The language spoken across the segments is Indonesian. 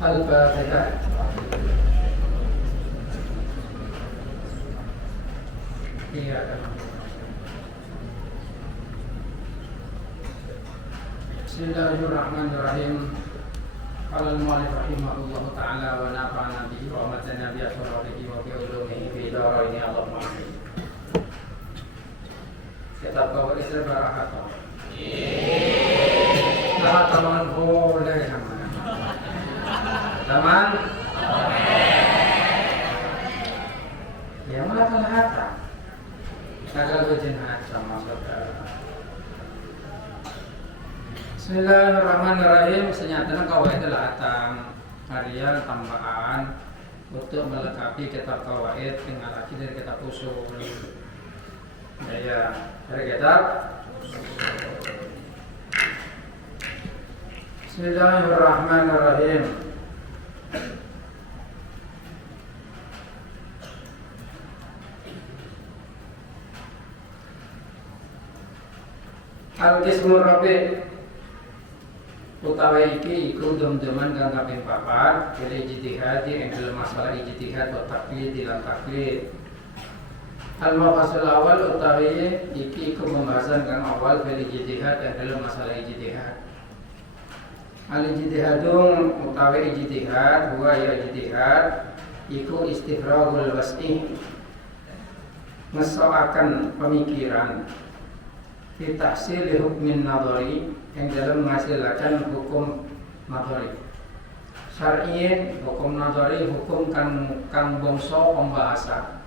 Al-Fatihah. Iya. Bismillahirrahmanirrahim. Qala al-mu'allif rahimahullah ta'ala wa nafa'ana bihi wa matana bi asrafihi wa bi ulumihi fi daraini Allahumma amin. Kitab Qawaid Isra teman boleh teman ya malah kelihatan ada jenazah sama saudara. Bismillahirrahmanirrahim. Senyatanya kawaid adalah harian tambahan untuk melengkapi kitab kawaid dengan lagi dari kitab usul. Ya, dari kitab Bismillahirrahmanirrahim. Al-Qismur Rabi' utawi iki iku dem-deman kang kaping 4 fil ijtihad ing dalam masalah ijtihad wa taqlid lan taqlid. Al-mafasul awal utawi iki iku pembahasan kang awal fil ijtihad ing dalam masalah ijtihad. Al-ijtihadum utawi ijtihad huwa ya ijtihad iku istifragul was'i ngesoaken pemikiran fi tahsil hukmin nadhari yang dalam menghasilkan hukum nadhari. Syar'iyyin hukum nadhari hukum kang bangsa pembahasan.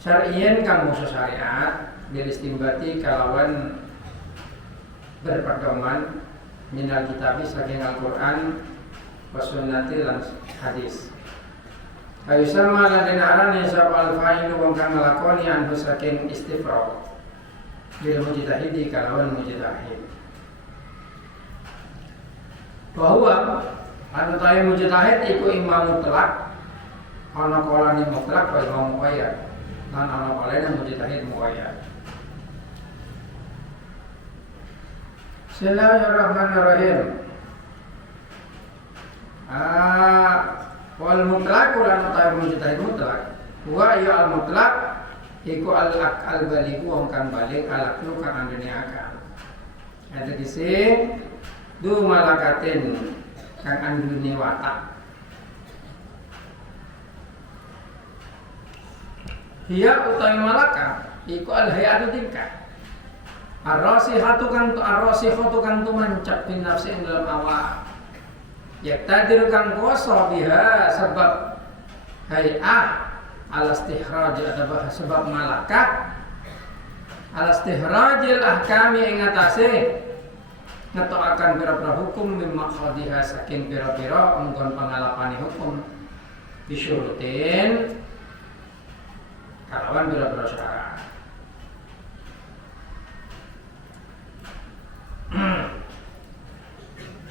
Syar'iyyin kang bangsa syariat bil istimbati kalawan berpedoman minal kitabi saking Al-Qur'an wa sunnati lan hadis. Ayo sama lan aran sapa al-fa'ilu wong kang nglakoni anhu saking istifrag bil mujtahidi kalawan mujtahid. Bahwa anu tahe mujtahid iku imam mutlak ana kalane mutlak wa imam muqayyad lan ana kalane mujtahid muqayyad. Bismillahirrahmanirrahim. Wal mutlaq lan tahe mujtahid mutlak wa ya al mutlak iku al baligu wong kang balik alaknu kang andene akal. Ada kisi du malakatin kang andune watak. Hiya utawi malaka iku al hayatu tingkah. Ar-rasihatu kang tumancap bin nafsi ing dalam awak. Yaktadir kang kuasa biha sebab hay'ah al-istihraj adalah sebab malakah al-istihrajil ahkami ing atase ngetokaken pira-pira hukum mimma khadiha saking pira-pira mungkon pangalapane hukum disyurutin kalawan pira-pira syarat.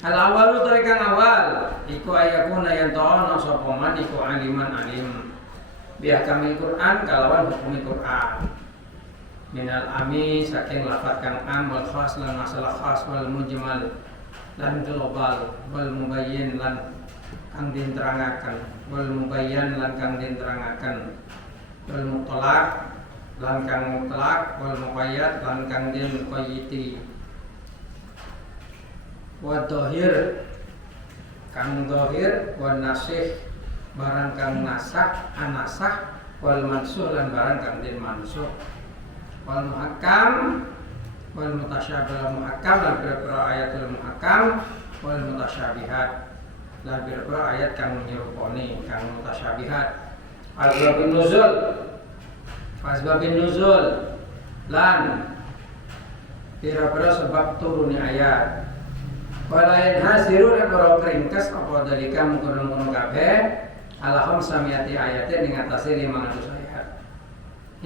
Al-awalu tarikan awal iku ayakuna yang ta'ana sapa man iku aliman alim biahkamil Qur'an kalawan hukum Qur'an minal ami saking lafaz kang am wal khas lan masalah khas wal mujmal lan global wal mubayyin lan kang diterangaken wal mubayyan lan kang diterangaken wal mutlaq lan kang mutlaq wal muqayyad lan kang dimuqayyiti wa dhahir kang dhahir wa nasih barang kang nasah anasah wal mansuh lan barang kang den mansuh wal muhakkam wal mutasyabih muhakkam lan pira-pira ayatul muhakkam wal mutasyabihat lan pira-pira ayat kang nyerupani kang mutasyabihat asbabun nuzul lan pira-pira sebab turunnya ayat. Walain hasiru dan orang keringkas apa dalika mengkonon-konon kabeh alahum samiyati ayatin dengan atasnya 500 ayat.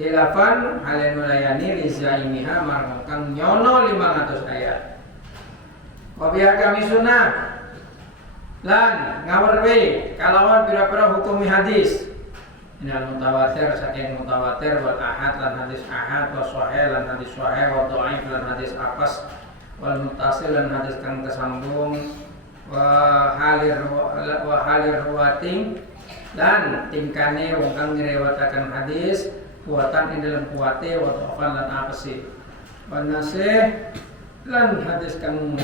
Hilafan halen nulayani lizaimiha marmukang nyono 500 ayat. Wabiha kami sunnah lan ngawerwe kalawan pira-pira hukumi hadis. Minal mutawatir saking mutawatir wal ahad lan hadis ahad wa sahih lan hadis sahih wa dhaif lan hadis apes wal muttasil lan hadis kang kesambung wa halir ruwating lan tingkane wong kang ngriwayataken hadis kuatan ing dalam kuate wa dhafan lan apesi wa nasih lan hadis kang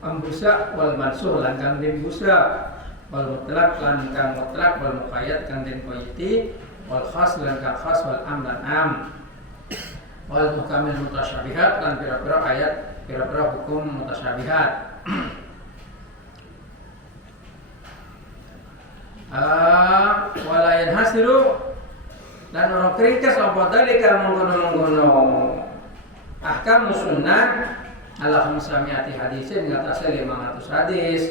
ambusa wal mansuh lan kang dimbusa wal mutlaq lan kang mutlaq wal muqayyad kang den qayyiti wal khas lan kang khas wal am lan am wal muhkamil mutasyabihat lan pira-pira ayat pira-pira hukum mutasyabihat. Wala yanhasiru dan orang keringkas apa dalika mengkono-mengkono ahkam sunnah ala khamsamiati hadisin ngatasi 500 hadis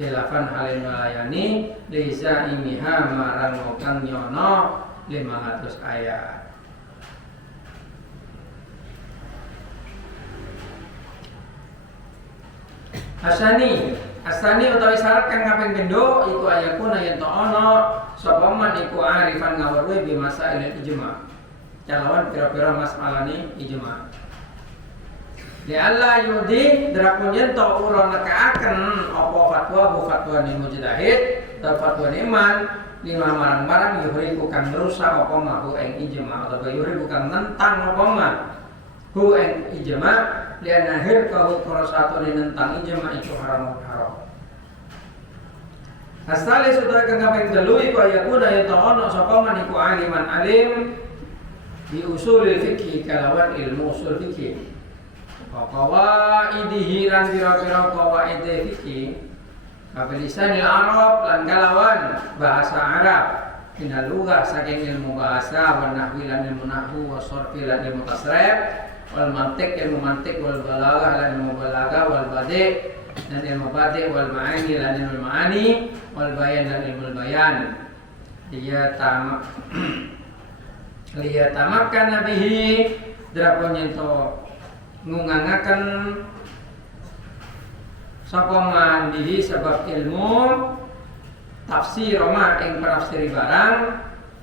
hilafan halin melayani liza imiha marang kang nyono 500 ayat. Asani utawi syarat kang kaping pindho iku ayakuna yen to ana sapa man iku arifan ngawruhi bi masail ijma. Calawan pira-pira masalahne ijma. Li alla yudi drakun yen to ora nekaaken apa fatwa ni mujtahid ta fatwa ni man lima marang-marang yuhriku kang rusak apa mahu ing ijma utawa yuhriku kang nentang apa mah hu ing ijma lian akhir kau satu ni tentang ijma itu haram. Asale sudah kang kaping 3 iku ayakuna yen to ana sapa man iku aliman alim bi usulil fikih kalawan ilmu usul fikih. Qawaidihi lan pira-pira qawaid fikih kabilisanil Arab lan kalawan bahasa Arab minal lughah saking ilmu bahasa wa nahwi lan ilmu nahwu wa sarfi lan ilmu tasrif wal mantiq ilmu mantiq wal balaghah lan ilmu balaghah wal badi' dan ilmu badi' wal ma'ani lan ilmu ma'ani wal bayan dan ilmu bayan dia tamakkan nabihi drapon yento ngungangaken sapa man bihi sebab ilmu tafsir ma ing penafsiri barang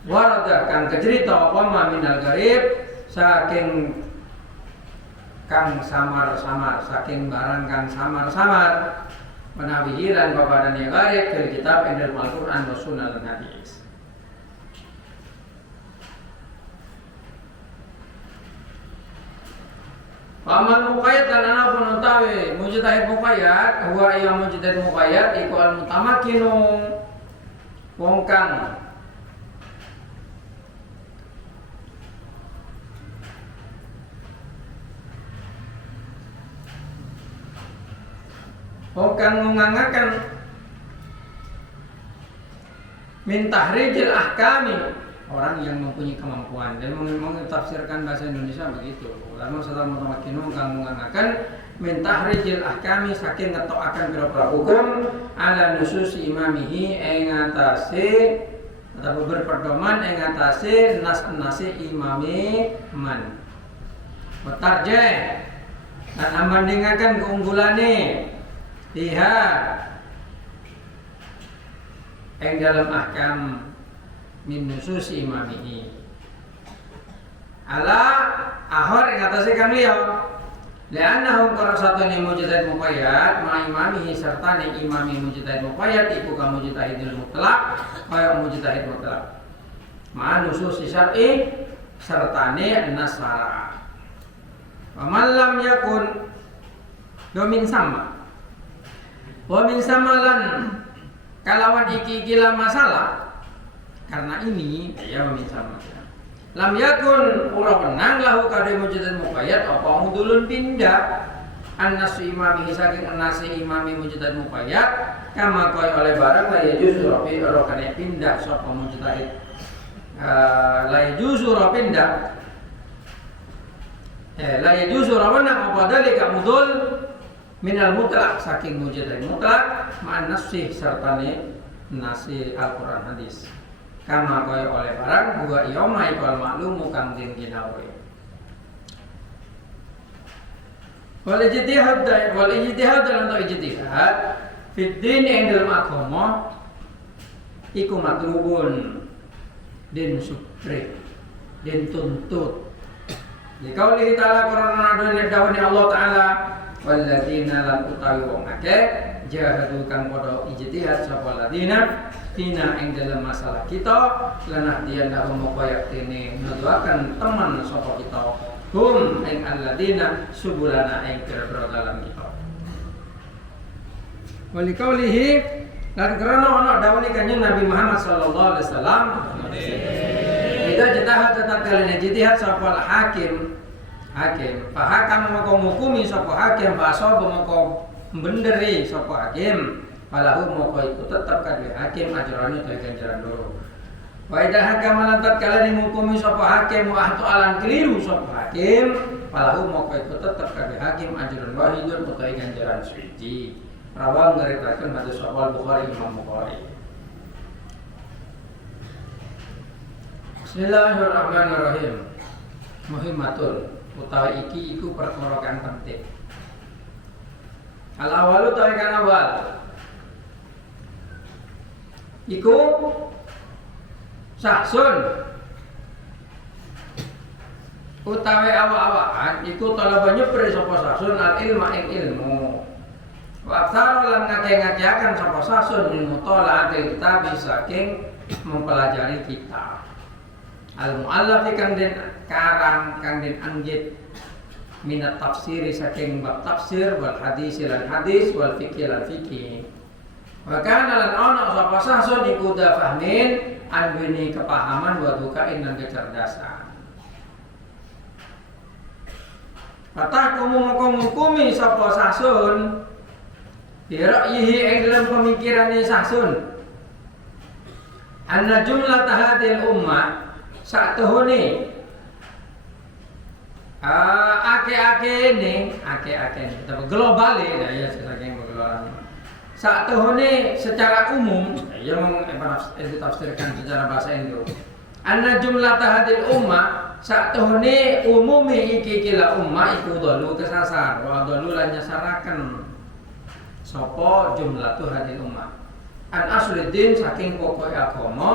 warada kang kecerita apa ma minal garib saking kang samar-samar saking barang kang samar-samar menabihi lan babadan yang garib dari kitab Indal Al-Quran wa Sunnah dan Hadis. Paman muqayyad lan ana pun utawi mujtahid muqayyad huwa iya mujtahid muqayyad iku al-mutamakkinu wong kang ngungangaken min tahrijil ahkami orang yang mempunyai kemampuan dan menafsirkan bahasa Indonesia begitu. Ulama setelah mutamakkinu kang ngungangaken min tahrijil ahkami saking ngetokaken pira-pira hukum ala nususi imamihi ing atase atau berpedoman ing atase nas-nase imami man. Watarjih dan ambandingaken keunggulane lihat yang dalam ahkam min nusus imamihi ala ahor yang atasnya kang liya li'annahum qara satune mujtahid muqayyad ma imamihi serta ni imami mujtahid muqayyad iku ka mujtahidul mutlaq kaya mujtahid mutlaq ma nusus syar'i sertane nasara wa man lam yakun domin sama wa min samalan kalawan iki-ikilah masalah karena ini ya wa min sama lam yakun ora menang lahu kadhe mujtahid muqayyad apa mudulun pindah annas imami saking anase imami mujtahid muqayyad kama kaya oleh barang la yajuzu rafi ora kene pindah sapa mujtahid la yajuzu ra pindah la yajuzu ra menang apa dalika mudul minal mutlaq saking mujtahid mutlaq ma'an nafsi sertane nasi Al-Quran hadis kama kaya oleh barang huwa yoma ikal maklumu kang den ginawe wal ijtihad lan ijtihad fid din ing dalam agama iku matlubun den supre den tuntut. Jika Allah Ta'ala Quran adone dawuh Allah Ta'ala walladzina lan utawi wong akeh jahadu kang padha ijtihad sapa ladina fina ing dalam masalah kita lanah diana moko yaktene nuduhaken teman sapa kita hum ing alladzina subulana ing pira-pira dalam kita wali kaulihi lan karena ana dawuh kanjeng Nabi Muhammad sallallahu alaihi wasallam kita jetahat tatkala ijtihad sapa hakim pahakam moko ngukumi sapa hakim pasal moko benderi sapa hakim palahu moko iku tetep kadhe hakim ajrane te ganjaran loro wa idza hakama lan tatkala ngukumi sapa hakim wa ahtu alan keliru sapa hakim palahu moko iku tetep kadhe hakim ajrun wahidun utawi ganjaran suci rawang ngaritaken hadis sapa Bukhari Imam Bukhari. Bismillahirrahmanirrahim. Muhimmatul utawi iki iku perkara kang penting. Al awalu ta kang awal. Iku sahsun utawi awak-awakan iku talabanya nyepre sapa sahsun al ilma ing ilmu. Wa aktsara lan ngake-ngakeaken sapa sahsun min mutala'atil kitab saking mempelajari kitab. Al-mu'allaf kang den karang kang den anggit minat tafsir saking bab tafsir wal hadis lan hadis wal fikih lan fikih. Wa kana lan ana sapa sahsun iku da fahmin anbini kepahaman wa dukain dan kecerdasan. Patah ngukumi sapa sahsun bi ra'yihi ing dalam pemikirannya sahsun. Anna jumlah hadil ummah satuhune ake-ake ini tapi global ya saking global satuhune secara umum yang ditafsirkan secara bahasa Indo anna jumlah hadil ummah satuhune umumi iki kila ummah iku dalu kesasar wa dalu lan nyasaraken sapa jumlah hadil ummah an asluddin saking pokok agama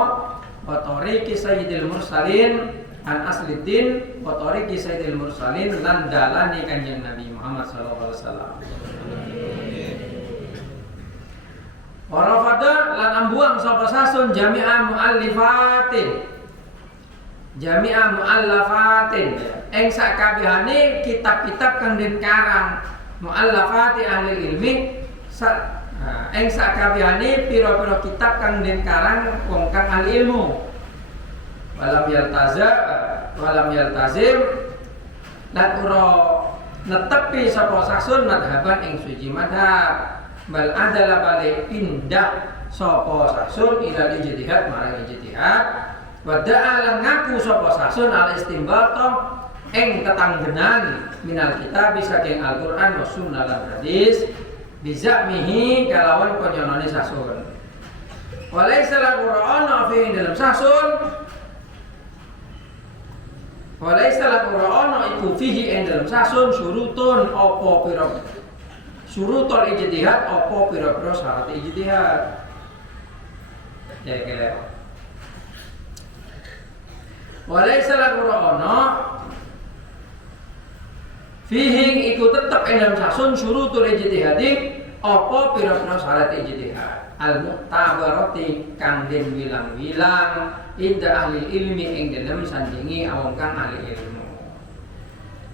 wa tariqi sayyidil mursalin an asliddin wa tariqi sayyidil mursalin lan dalane kanjeng Nabi Muhammad sallallahu alaihi wasallam. Para fadha lan ambuang sapa sasun jami'ah muallifatin. Jami'ah muallafatin ing sakabehane kitab-kitab kang den karang muallafati ahli ilmi ing sakabehane pira-pira kitab kang den karang wong kang ahli ilmu. Walam yaltazim lan ora netepi sapa sasun madhaban ing suci madhab bal adalah balik pindah sapa sasun ila ijtihad marang ijtihad wa da'al ngaku sapa sasun al istinbata ing tetanggenan minal kitab saking Al-Qur'an wa sunnah lan hadis bizamihi kalawan konyonane sasun walaysa lahu ra'ana fi dalam sasun walaysa lahu ra'ana iku fihi ing dalam sasun surutun apa pira surutul ijtihad apa pira-pira syarat ijtihad ya kira walaysa lahu ra'ana fihi iku tetep ing dalam sasun surutul ijtihadi apa pira-pira syarat ijtihad al-mu'tabarati kang den wilang-wilang inda ahli ilmi ing dalem sandingi awong kang ahli ilmu.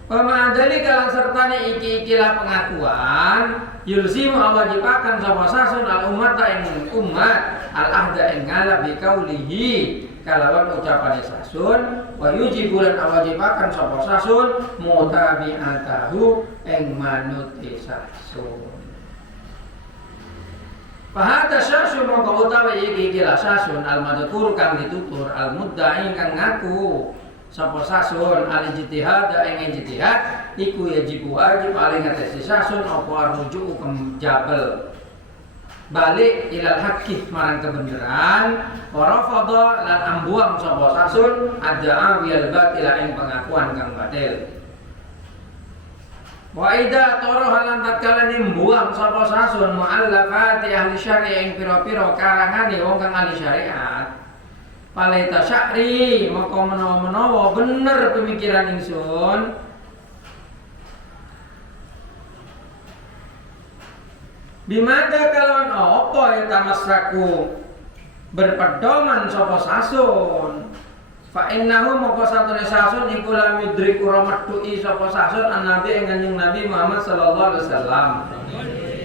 Pamadali kalang sertane iki-ikilah pengakuan yulzimu awajibakan sapa sasun al-ummata ing umat al-ahda ing ngala bi kaulihi kalawan ucapane sasun wa yujibulan awajibakan sapa sasun mutabi'atahu ing manuti sasun. Fahada sasun moko utawi iki-ikilah sasun al-madhkur kang ditutur al-mudda'i kang ngaku sapa sasun al-ijtihad ing ijtihad iku yajib wajib paling ngatesi sasun apa rujuk jabal balik ilal haqqi marang kebenaran wa rafadha lan ambuang sapa sasun ad'a wal batil ing pengakuan kang batil wa idza taraha lan tatkala nimbuang sapa sasun muallafati ahli syariah ing pira-pira karangane wong kang ahli syariat paleta sya'ri maka menawa bener pemikiran ingsun Bimada kalawan apa ya tamassaku berpedoman sapa sasun. Fa innahu moko satune sasun iku lam yudrik ora metuki sapa sasun annabi ing Kanjeng Nabi Muhammad sallallahu alaihi wasallam.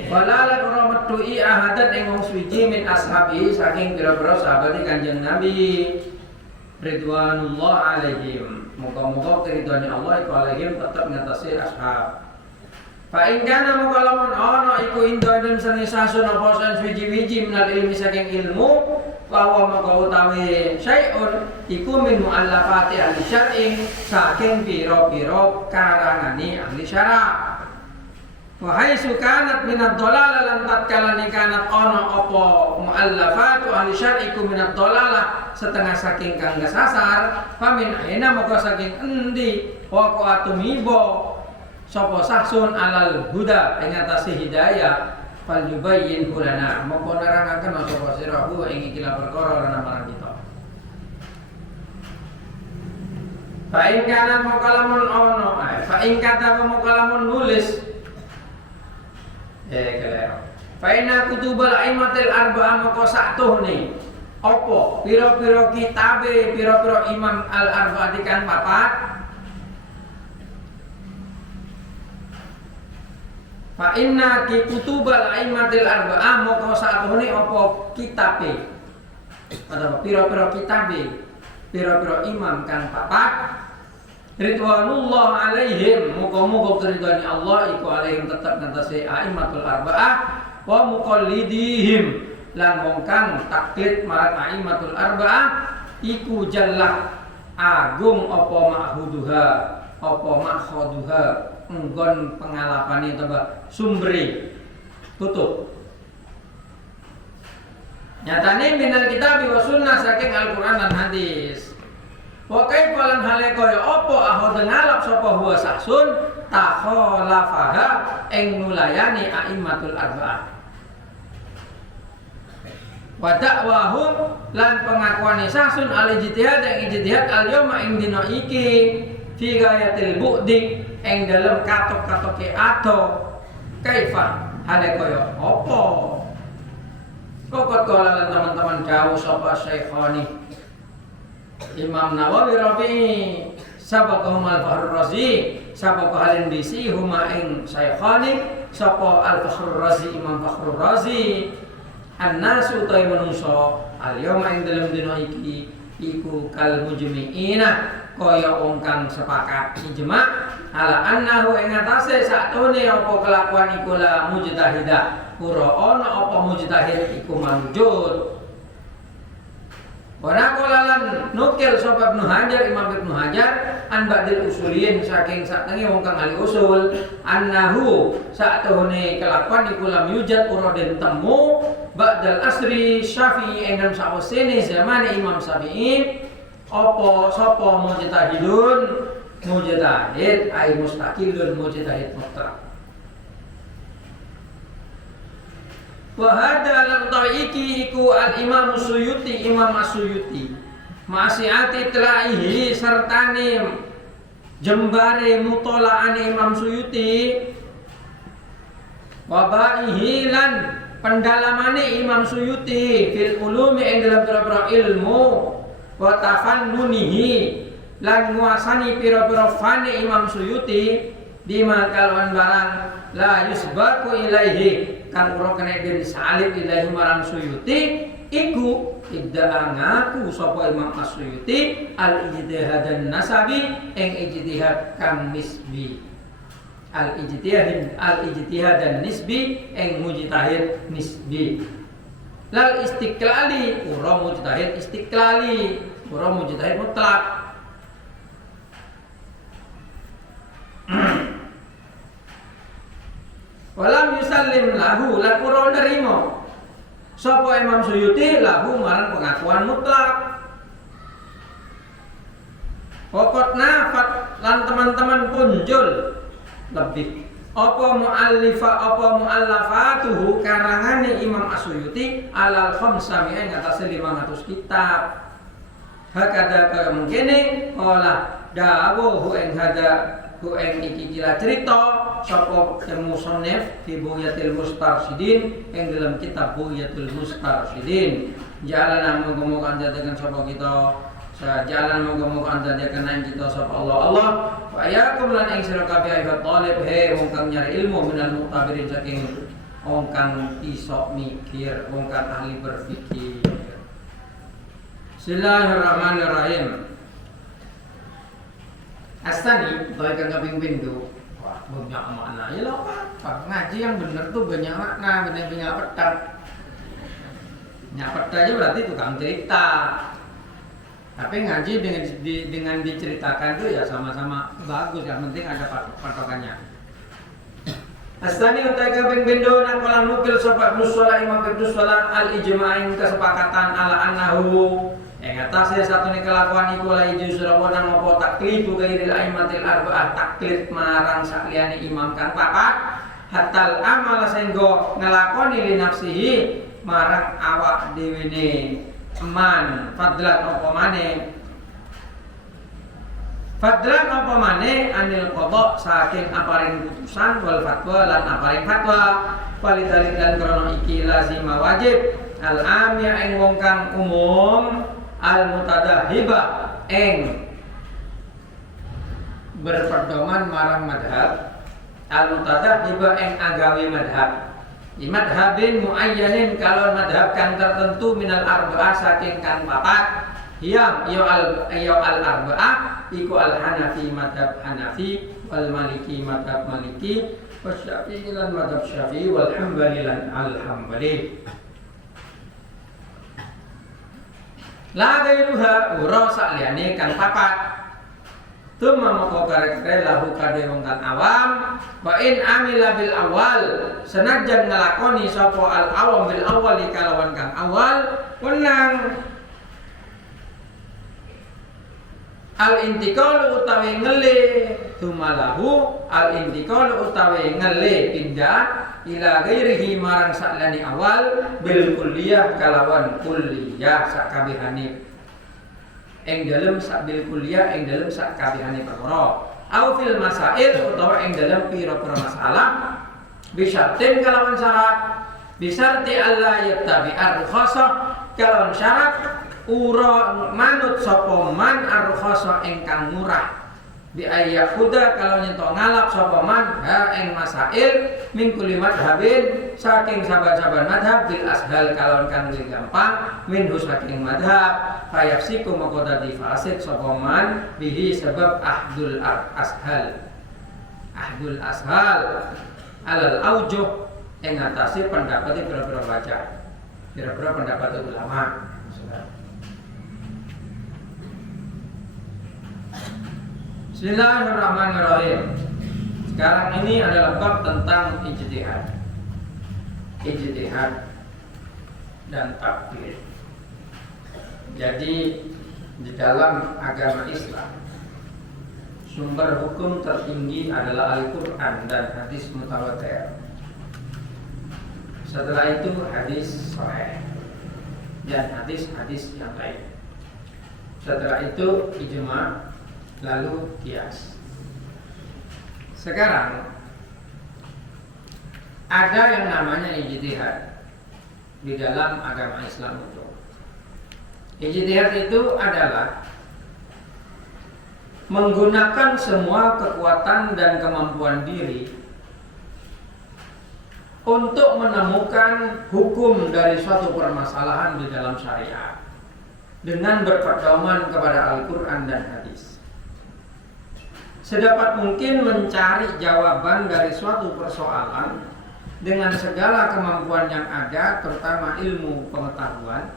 Wala lan ora metuki ahadan ing wong suci min ashabi saking pira-pira sahabat Kanjeng Nabi ridwanullah alaihim. Muga-muga keridhaan Allah iku alaihim tetep ngatasi ashab. Fa in kana moko lamun ana iku indon sing sasun apa sen suci-wiji minal ilmi saking ilmu bahwa moko utawi syai'un iku min muallafati ahli syar'i saking pira-pira karangane ahli syara'. Wa haitsu kanat minad dhalalah lan tatkalane kanat ana apa muallafatu ahli syar'i iku minad dhalalah setengah saking kang kesasar pamin aina moko saking endi waqa'atumibo sapa sahsun alal huda ing atase hidayah fal yubayyin lana moko nerangaken sapa sirahu ing iki perkara lan marang kita. Fa in kana moko lamun ono fa in kata moko lamun nulis kelero. Fa inna kutubal aimatil arba'ah moko saktuhne apa pira-pira kitabe pira-pira imam al arba'ah kan papat. Fa inna ki kutubal aimatil arba'ah moko saktuhne apa kitabe atau pira-pira kitabe pira-pira imam kan papat ridwanullah alaihim muga-muga keridhaan Allah iku alaihim tetep ngatasi aimatul arba'ah wa muqallidihim lan wong kang taklid marang aimatul arba'ah iku jallah agung apa ma'huduha apa ma'khuduha nggon pengalapane utawa sumbere tutup. Nyatane minal kitab wa sunnah saking Al-Qur'an dan hadis. Wa kaifa lan hale kaya apa ahad ngalap sapa huwa sahsun takhalafaha ing nulayani aimatul arba'ah. Wa da'wahum lan pengakuane sahsun al-ijtihad ing ijtihad al-yauma ing dina iki fi ghayatil bu'di ing dalem katok-katoke ado kaifa hale kaya apa pokok kala teman-teman dawuh sapa Syekhani Imam Nawawi Rafi'i sabaqahum al-Fakhrur Razi sabaqah al-Indisi huma ing Syekhani sapa al-Fakhrur Razi Imam Fakhrur Razi an-nasu ta manungsa al-yauma ing dalem dina iki iku kal mujmi'ina kaya wong kang sepakat ijma ala annahu ing atase sakjane apa kelakuan iku la mujtahidah ora ana apa mujtahid iku mawjud. Ora kolalan nukil sapa Ibnu Hajar Imam Ibnu Hajar an ba'dil usuliyin saking sakjane wong kang ahli usul annahu sakjane kelakuan iku lam yujad ora den temu ba'dal asri Syafi'i ing dalem sawusene zaman Imam Syafi'i apa sapa mujtahidun mujtahid ai mustaqilun mujtahid mutlak. Wa hadza lam ta'iki iku al-Imam Suyuti Imam As-Suyuti masiati tlaihi sertane jembare mutolaane Imam Suyuti wa ba'ihi lan pendalamane Imam Suyuti fil ulumi ing dalam pira-pira ilmu wa tafannunihi lan nguasani pira-pira fani Imam Suyuti bima kalwan barang la yusbaku ilaihi kan ora kena den salib ilaihi marang Suyuti iku idda'a ngaku sapa Imam As-Suyuti al-ijtihadan nasabi ing ijtihad kang nisbi al-ijtihadan nisbi ing mujtahid nisbi lal istiqlali ora mujtahid istiqlali ora mujtahid mutlak. Walam yusallim lahu lan ora nerima sapa Imam Suyuti lahu marang pengakuan mutlak. Pokok nafat lan teman-teman punjul lebih apa muallafatuhu karangane Imam As-Suyuti alal khamsami'a ing atas 500 kitab. Hakada kaya mungkene olah dawuh ing hada ku ing iki kila cerita sapa musannif fi Bughyatil Mustarsyidin ing dalam kitab Bughyatul Mustarsyidin. Jalan monggo-monggo andadekan sapa kita jalan monggo-monggo andadekan ing kita sapa Allah wa ayakum lan ing sira kabeh ayat talib he wong kang nyari ilmu minal muqtabirin saking wong kang iso mikir wong kang ahli berpikir. Bismillahirrahmanirrahim. Astani baik kaping pindho. Wah, banyak makna. Ya lho, Pak. Ngaji yang bener tuh banyak makna, banyak peta. Peta aja berarti tukang cerita. Tapi ngaji dengan diceritakan tuh ya sama-sama bagus. Yang penting ada patokannya. Astani utai kaping pindho nang kala nukil sapa Ibnu Shalah Imam Ibnu Shalah al-ijma'in kesepakatan ala annahu atase satune kelakuan iku la ijo surawa nang apa taklifu gairil aimatil arba'ah taklid marang sakliyane imam kang papat hatal amal sehingga ngelakoni li nafsihi marang awak dhewene man fadlan apa maneh anil qada saking aparing putusan wal fatwa lan aparing fatwa walidalik lan krana iki lazima wajib al amya ing wong kang umum al mutadahiba eng berpedoman marang madhab al mutadahiba eng agawe madhab di madhabin muayyanin kalau madhab kang tertentu minal arba'ah saking kang papat yang yo al arba'ah iku al hanafi madhab hanafi wal maliki madhab maliki wasyafi'i lan madhab syafi'i wal hambali lan al hambali. La gairuha ura sakliyane kang papat. Tumma moko karekre lahu kade wong kang awam wa in amila bil awal senajan ngelakoni sapa al awam bil awal kalawan kang awal wenang al intiqal utawi ngele tumalahu al intiqal utawi ngele pindah ila ghairihi marang saklani awal bil kulliyah kalawan kulliyah sakabehane ing dalem sak bil kulliyah ing dalem sakabehane perkara au fil masail utawa ing dalem pira-pira masalah bisyartin kalawan syarat bisyarti alla yattabi'ar rukhsah kalawan syarat ura manut sapa man ar-rukhsah ingkang murah bi ayyakuda kalau nyentok ngalap sapa man ha ing masail min kulli madhabin saking saban-saban madhab bil ashal kalon kang luwih gampang minhu saking madhab fayafsiku moko dadi fasid sapa man bihi sebab ahdul ashal alal aujuh ing atase pendapat pira-pira baca pira-pira pendapat ulama. Bismillahirrahmanirrahim. Sekarang ini adalah bab tentang ijtihad dan takdir. Jadi di dalam agama Islam sumber hukum tertinggi adalah Al-Quran dan hadis mutawatir. Setelah itu hadis sahih dan hadis-hadis yang lain. Setelah itu ijma', lalu kias. Sekarang ada yang namanya ijtihad di dalam agama Islam itu. Ijtihad itu adalah menggunakan semua kekuatan dan kemampuan diri untuk menemukan hukum dari suatu permasalahan di dalam syariat dengan berpedoman kepada Al-Quran dan hadis. Sedapat mungkin mencari jawaban dari suatu persoalan dengan segala kemampuan yang ada, terutama ilmu pengetahuan,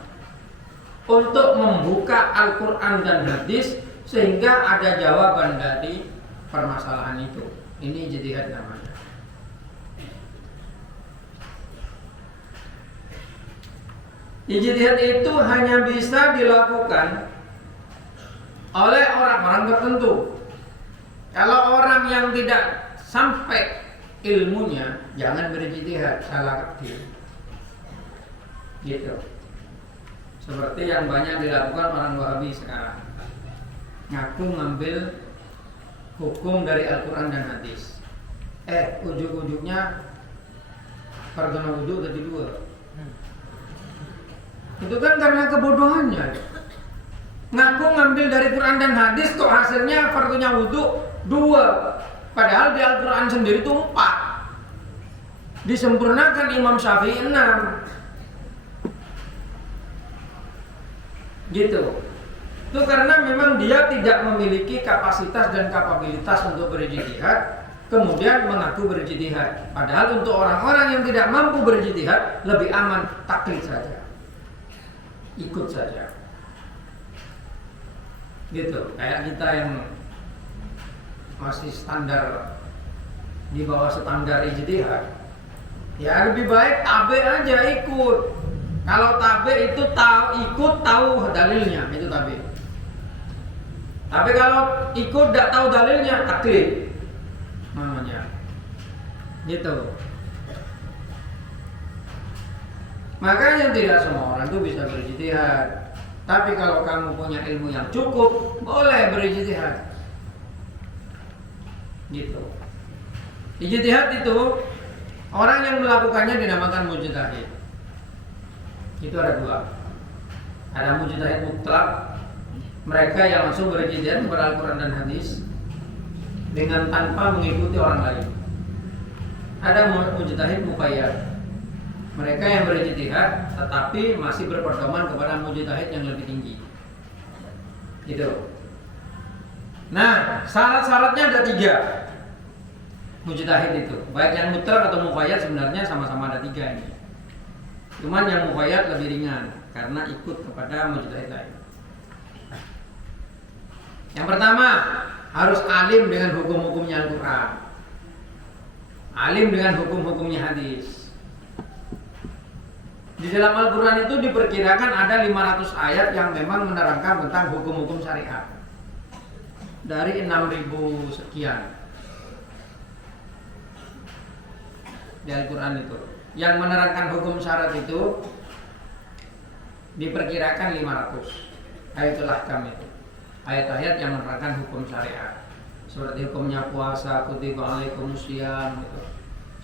untuk membuka Al-Quran dan hadis sehingga ada jawaban dari permasalahan itu. Ini ijtihad namanya. Ijtihad itu hanya bisa dilakukan oleh orang-orang tertentu. Kalau orang yang tidak sampai ilmunya, jangan berijtihad, salah kecil. Gitu. Seperti yang banyak dilakukan orang Wahabi sekarang. Ngaku ngambil hukum dari Al-Quran dan hadis. Ujuk-ujuknya fardu wudu tadi 2. Itu kan karena kebodohannya. Ngaku ngambil dari Quran dan hadis kok hasilnya fardunya wudu 2. Padahal di Al-Quran sendiri itu 4. Disempurnakan Imam Syafi'i 6. Gitu. Itu karena memang dia tidak memiliki kapasitas dan kapabilitas untuk berijtihad, kemudian mengaku berijtihad. Padahal untuk orang-orang yang tidak mampu berijtihad lebih aman taklid saja, ikut saja. Gitu. Kayak kita yang masih standar di bawah standar ijtihad, ya lebih baik tabe aja ikut. Kalau tabe itu tahu dalilnya, itu tabe. Tapi kalau ikut tidak tahu dalilnya, taklid namanya. Gitu. Makanya tidak semua orang itu bisa berijtihad. Tapi kalau kamu punya ilmu yang cukup, boleh berijtihad. Gitu. Ijtihad itu orang yang melakukannya dinamakan mujtahid. Itu ada 2. Ada mujtahid mutlak, mereka yang langsung berijtihad kepada Al-Quran dan hadis dengan tanpa mengikuti orang lain. Ada mujtahid muqayyad, mereka yang berijtihad tetapi masih berpedoman kepada mujtahid yang lebih tinggi. Gitu. Nah, syarat-syaratnya ada 3 mujtahid itu. Baik yang mutlak atau muqayyad sebenarnya sama-sama ada 3 ini. Cuman yang muqayyad lebih ringan karena ikut kepada mujtahid lain. Yang pertama, harus alim dengan hukum-hukumnya Al-Quran, alim dengan hukum-hukumnya hadis. Di dalam Al-Quran itu diperkirakan ada 500 ayat yang memang menerangkan tentang hukum-hukum syariat dari 6.000 sekian di Al-Quran itu. Yang menerangkan hukum syariat itu diperkirakan 500 ayatul ahkam itu. Ayat-ayat yang menerangkan hukum syariat, seperti hukumnya puasa, kutiba alaikumusiyam gitu.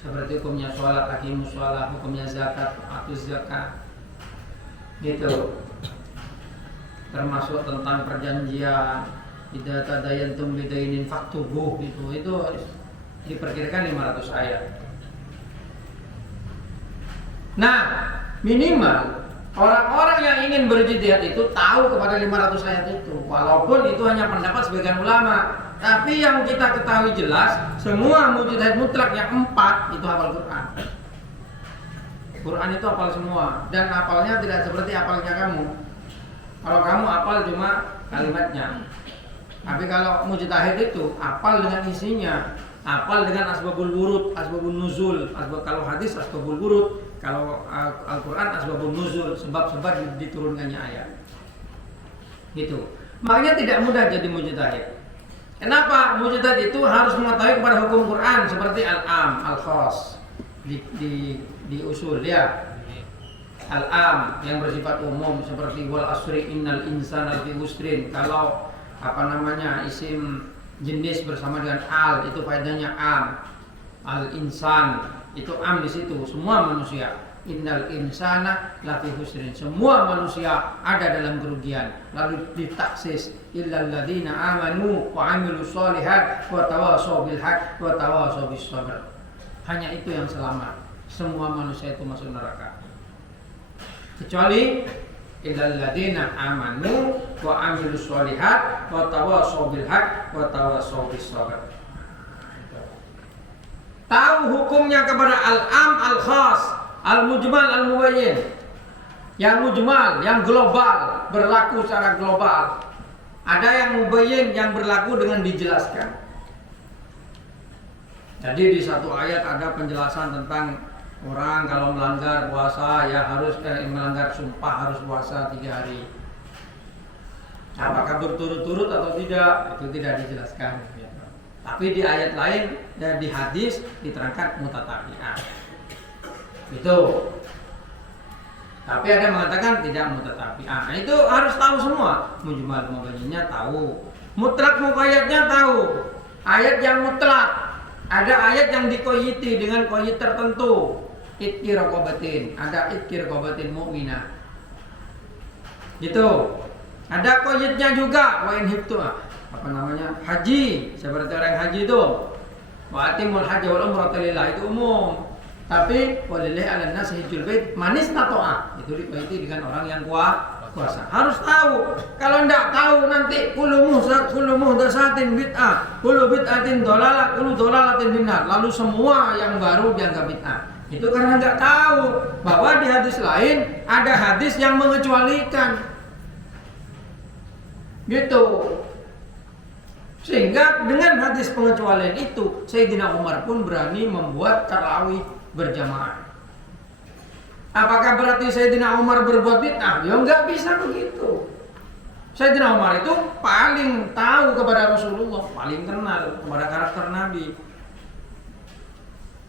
Seperti hukumnya sholat, aqimus sholat, hukumnya zakat, atuz zakat. Gitu. Termasuk tentang perjanjian, idza tadayantum bidainin faktubuh gitu. Itu diperkirakan 500 ayat. Nah, minimal orang-orang yang ingin berijtihad itu tahu kepada 500 ayat itu. Walaupun itu hanya pendapat sebagian ulama, tapi yang kita ketahui jelas, semua mujtahid mutlak yang 4 itu hafal Quran. Quran itu hafal semua, dan hafalnya tidak seperti hafalnya kamu. Kalau kamu hafal cuma kalimatnya. Tapi kalau mujtahid itu hafal dengan isinya, hafal dengan asbabul wurud, asbabun nuzul, kalau hadis asbabul wurud, kalau Al-Quran asbabun nuzul, sebab-sebab diturunkannya ayat. Gitu. Makanya tidak mudah jadi mujtahid. Kenapa? Mujtahid itu harus mengetahui kepada hukum Quran seperti al-am, al-khas di usul ya. Al-am yang bersifat umum seperti wal asri innal insana lafi khusrin. Kalau isim jenis bersama dengan al itu faedahnya am. Al-insan itu am di situ, semua manusia. Innal insana lafi khusrin, semua manusia ada dalam kerugian. Lalu ditaksis illal ladzina amanu wa amilus sholihat wa tawashaw bil haq wa tawashaw bis sabr. Hanya itu yang selamat. Semua manusia itu masuk neraka. Kecuali illal ladzina amanu wa amilus sholihat wa tawashaw bil haq wa tawashaw bis sabr. Tahu hukumnya kepada al-am, al-khas, al-mujmal, al-mubayyin. Yang mujmal, yang global, berlaku secara global. Ada yang mubayyin, yang berlaku dengan dijelaskan. Jadi di satu ayat ada penjelasan tentang orang kalau melanggar puasa ya harus melanggar sumpah harus puasa 3 hari. Apakah berturut-turut atau tidak, itu tidak dijelaskan. Tapi di ayat lain dan di hadis diterangkan mutatabi'at. Itu. Tapi ada yang mengatakan tidak mutatabi'at. Nah, itu harus tahu semua. Mujmal mubayyinnya tahu. Mutlak muqayyadnya tahu. ayat yang mutlak, ada ayat yang dikoyiti dengan koyit tertentu. Itqi raqabatin, ada itqi raqabatin mu'minah. Gitu. Ada koyitnya juga, wa in hibtu, apa namanya? Haji, seperti orang haji itu. Wa atimul hajja wal umrata lillah, itu umum. Tapi walillahi 'alan nas hajjul bait man istata'a. Itu dikoyiti dengan orang yang kuasa. Harus tahu. Kalau enggak tahu nanti kullu muhdatsatin bid'ah, kullu bid'atin dhalalah, kullu dhalalatin finnar. Lalu semua yang baru dianggap bid'ah. Itu karena enggak tahu bahwa di hadis lain ada hadis yang mengecualikan. Gitu. Sehingga dengan hadis pengecualian itu Sayyidina Umar pun berani membuat tarawih berjamaah. Apakah berarti Sayyidina Umar berbuat bid'ah? Ya enggak bisa begitu. Sayyidina Umar itu paling tahu kepada Rasulullah, paling kenal kepada karakter Nabi.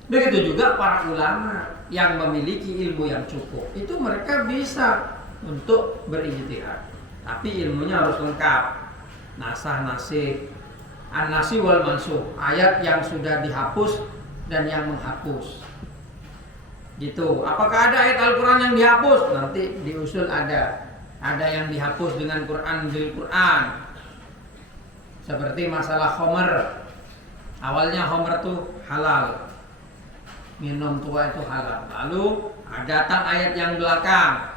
Begitu juga para ulama yang memiliki ilmu yang cukup, itu mereka bisa untuk berijtihad. Tapi ilmunya harus lengkap. Nasah nasih, an-nasih wal mansukh, ayat yang sudah dihapus dan yang menghapus. Gitu. Apakah ada ayat Al-Qur'an yang dihapus? Nanti diusul ada. Ada yang dihapus dengan Quran bil Quran. Seperti masalah khamr. Awalnya khamr itu halal. Minum tua itu halal. Lalu datang ayat yang belakang.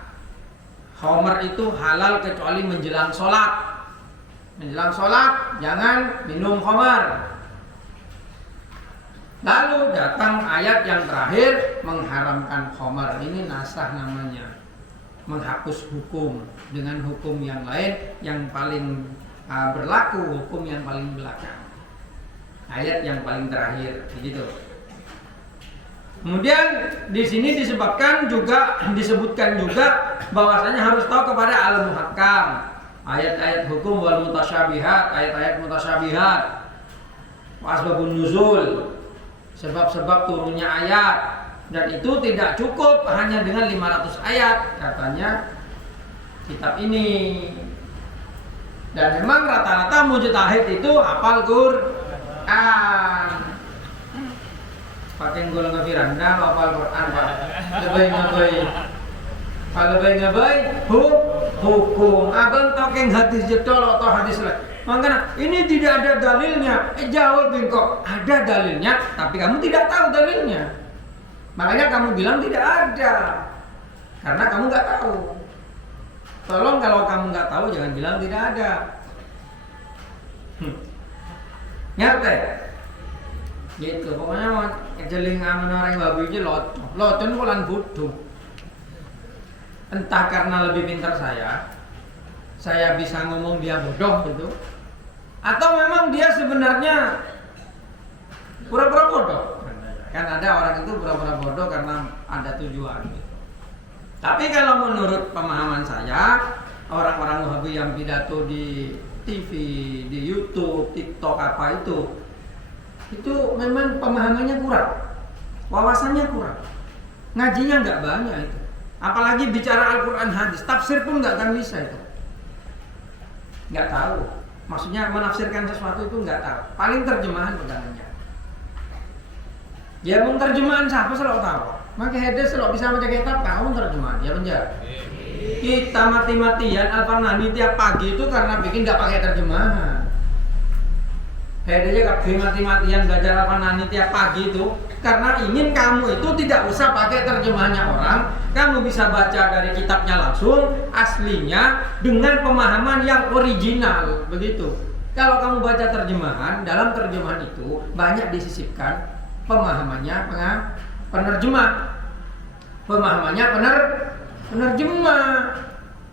Khamr itu halal kecuali menjelang sholat. Menjelang sholat jangan minum khamr. Lalu datang ayat yang terakhir mengharamkan khamr. Ini nasah namanya. Menghapus hukum dengan hukum yang lain yang paling berlaku, hukum yang paling belakang. Ayat yang paling terakhir, begitu. Kemudian di sini disebutkan juga bahwasanya harus tahu kepada al-muhakkam, ayat-ayat hukum wal mutasyabihat, ayat-ayat mutasyabihat, asbabun nuzul, sebab-sebab turunnya ayat. Dan itu tidak cukup hanya dengan 500 ayat katanya kitab ini. Dan memang rata-rata mujtahid itu hafal Quran. Pakai golong ngefiranda hafal Quran Pak. Lebay hukum. Abang tokeng hadis jedol atau hadis lain. Makanya ini tidak ada dalilnya. Jawab engkau, ada dalilnya, tapi kamu tidak tahu dalilnya. Makanya kamu bilang tidak ada, karena kamu nggak tahu. Tolong kalau kamu nggak tahu jangan bilang tidak ada. Ngerti? Gitu. Pokoknya mau jeling aman orang babi aja locon bulan bodoh. Entah karena lebih pintar saya bisa ngomong dia bodoh gitu, atau memang dia sebenarnya pura-pura bodoh. Kan ada orang itu pura-pura bodoh karena ada tujuan gitu. Tapi kalau menurut pemahaman saya, orang-orang Wahabi yang pidato di TV, di YouTube, TikTok apa itu memang pemahamannya kurang, wawasannya kurang, ngajinya nggak banyak itu. Apalagi bicara Al-Quran hadis, tafsir pun nggak akan bisa itu. Nggak tahu, maksudnya menafsirkan sesuatu itu nggak tahu. Paling terjemahan pegangannya. Ya mau terjemahan siapa selalu tahu. Maka hadis selalu bisa baca kitab tahu terjemahan. Ya benar. Kita mati-matian Al-Fanani tiap pagi itu karena bikin nggak pakai terjemahan. Hadisnya kabeh mati-matian belajar Al-Fanani tiap pagi itu karena ingin kamu itu tidak usah pakai terjemahannya orang. Kamu bisa baca dari kitabnya langsung aslinya dengan pemahaman yang original begitu. Kalau kamu baca terjemahan, dalam terjemahan itu banyak disisipkan pemahamannya penerjemah,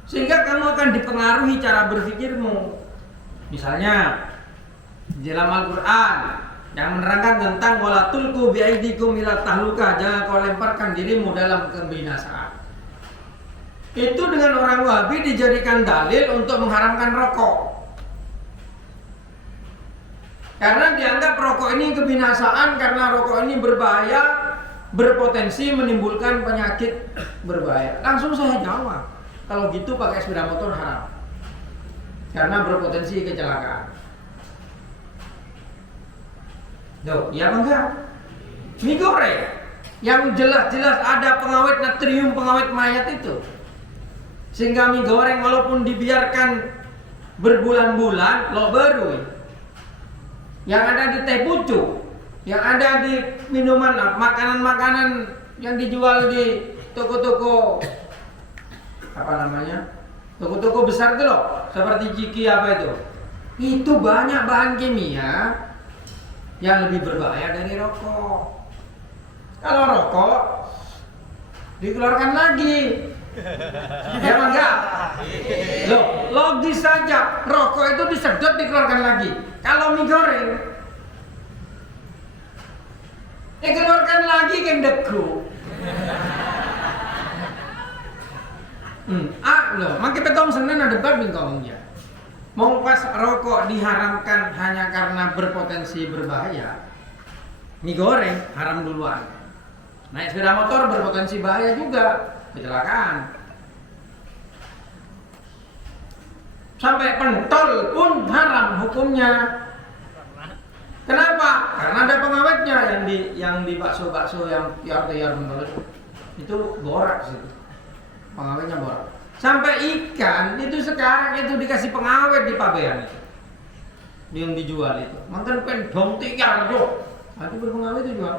sehingga kamu akan dipengaruhi cara berpikirmu. Misalnya dalam Al-Quran yang menerangkan tentang wala tulqu biaidikum ila tahlukah, jangan kau lemparkan dirimu dalam kebinasaan. Itu dengan orang Wahabi dijadikan dalil untuk mengharamkan rokok. Karena dianggap rokok ini kebinasaan karena rokok ini berbahaya, berpotensi menimbulkan penyakit berbahaya. Langsung saya jawab, kalau gitu pakai sepeda motor haram. Karena berpotensi kecelakaan. Loh, iya apa enggak? Mie goreng yang jelas-jelas ada pengawet natrium, pengawet mayat itu. Sehingga mie goreng walaupun dibiarkan berbulan-bulan, lo baru. Yang ada di teh pucuk, yang ada di minuman, makanan-makanan yang dijual di toko-toko apa namanya? Toko-toko besar itu loh, seperti Ciki apa itu. Itu banyak bahan kimia yang lebih berbahaya dari rokok. Kalau rokok dikeluarkan lagi. Ya enggak? Loh, logis saja. Rokok itu disedot dikeluarkan lagi. Kalau mie goreng dikeluarkan lagi kan deku. Loh, makin petong senen ada debat bingkongnya. Mau pas rokok diharamkan hanya karena berpotensi berbahaya, mie goreng haram duluan. Naik sepeda motor berpotensi bahaya juga, kecelakaan. Sampai pentol pun haram hukumnya. Kenapa? Karena ada pengawetnya yang di bakso-bakso yang tiar-tiar itu borak sih. Pengawetnya borak. Sampai ikan itu sekarang itu dikasih pengawet di pabean itu. Yang dijual itu. Makan pendong tiar tuh. Itu berpengawet itu jual.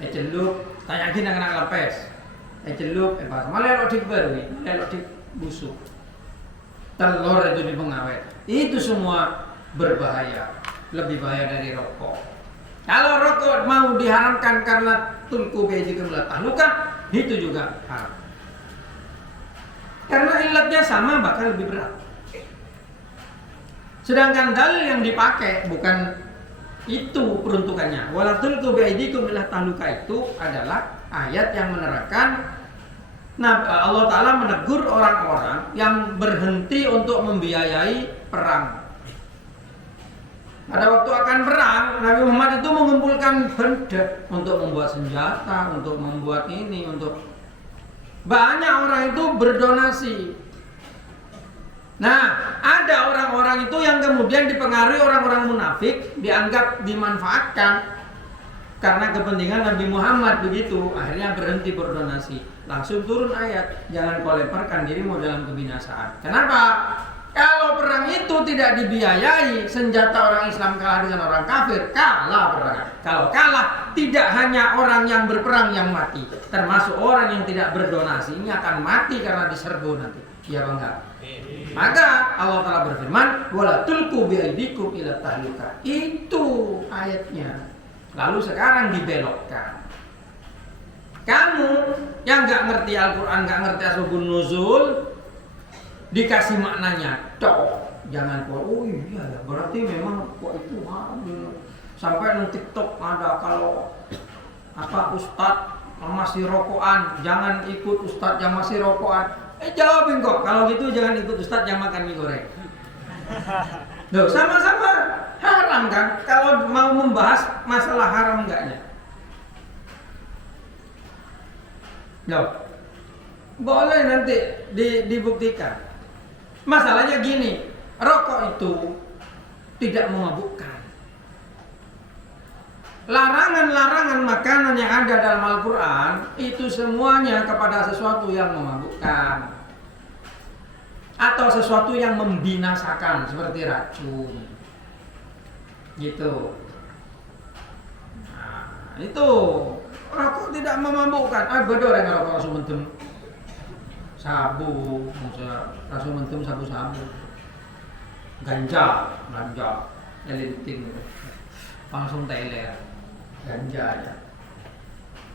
Celup, tanyakin anak lepes. Celup, pas malah lodik baru nih, malah lodik busuk. Telur itu di pengawet. Itu semua berbahaya, lebih bahaya dari rokok. Kalau rokok mau diharamkan karena tulku bi'idikum la tahluka, itu juga haram. Karena ilatnya sama, bakal lebih berat. Sedangkan dalil yang dipakai bukan itu peruntukannya. Wala tulku bi'idikum la tahluka itu adalah ayat yang menerangkan Allah Ta'ala menegur orang-orang yang berhenti untuk membiayai perang. Pada waktu akan perang, Nabi Muhammad itu mengumpulkan benda untuk membuat senjata, untuk membuat ini, untuk banyak orang itu berdonasi. Nah, ada orang-orang itu yang kemudian dipengaruhi orang-orang munafik, dianggap dimanfaatkan karena kepentingan Nabi Muhammad begitu, akhirnya berhenti berdonasi. Langsung turun ayat, jangan kau lemparkan dirimu dalam kebinasaan. Kenapa? Kalau perang itu tidak dibiayai, senjata orang Islam kalah dengan orang kafir, kalah perang. Kalau kalah, tidak hanya orang yang berperang yang mati, termasuk orang yang tidak berdonasi ini akan mati karena diserbu nanti. Iya apa enggak? Maka Allah Ta'ala berfirman, wala tulku bi'aidikum ila tahluka. Itu ayatnya. Lalu sekarang dibelokkan. Kamu yang nggak ngerti Al-Quran, nggak ngerti asbabun nuzul, dikasih maknanya, jangan kok. Oh iya ya, berarti memang kok itu sampai di TikTok ada kalau apa ustadz masih rokokan, jangan ikut ustadz yang masih rokokan. Jawabin kok, kalau gitu jangan ikut ustadz yang makan mie goreng. Loh, sama-sama haram kan? Kalau mau membahas masalah haram enggaknya. Loh, boleh nanti dibuktikan. Masalahnya gini, rokok itu tidak memabukkan. Larangan-larangan makanan yang ada dalam Al-Quran itu semuanya kepada sesuatu yang memabukkan atau sesuatu yang membinasakan seperti racun gitu. Nah, itu rokok tidak memabukkan. Bedo orang rokok langsung mentem sabu, langsung mentem sabu-sabu, ganja, elinting, langsung teler, ganja ya.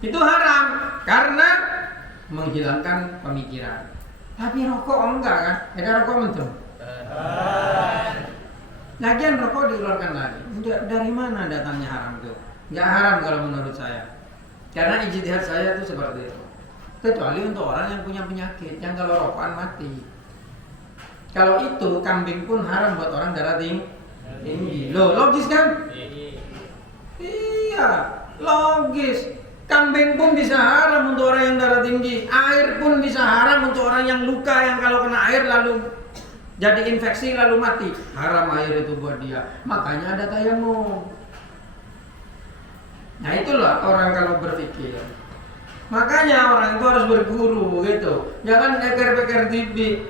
Itu haram karena menghilangkan pemikiran. Tapi rokok enggak kan? Ada rokok mentem. Lagian rokok dikeluarkan lagi. Dari mana datangnya haram itu? Enggak haram kalau menurut saya. Karena ijtihad saya itu seperti itu. Kecuali untuk orang yang punya penyakit, yang kalau rokokan mati. Kalau itu kambing pun haram buat orang darah tinggi. Loh, logis kan? Iya, logis. Kambing pun bisa haram untuk orang yang darah tinggi. Air pun bisa haram untuk orang yang luka, yang kalau kena air lalu jadi infeksi lalu mati. Haram air itu buat dia. Makanya ada tayamum. Nah itulah orang kalau berpikir. Makanya orang itu harus berguru gitu. Jangan beker-beker TV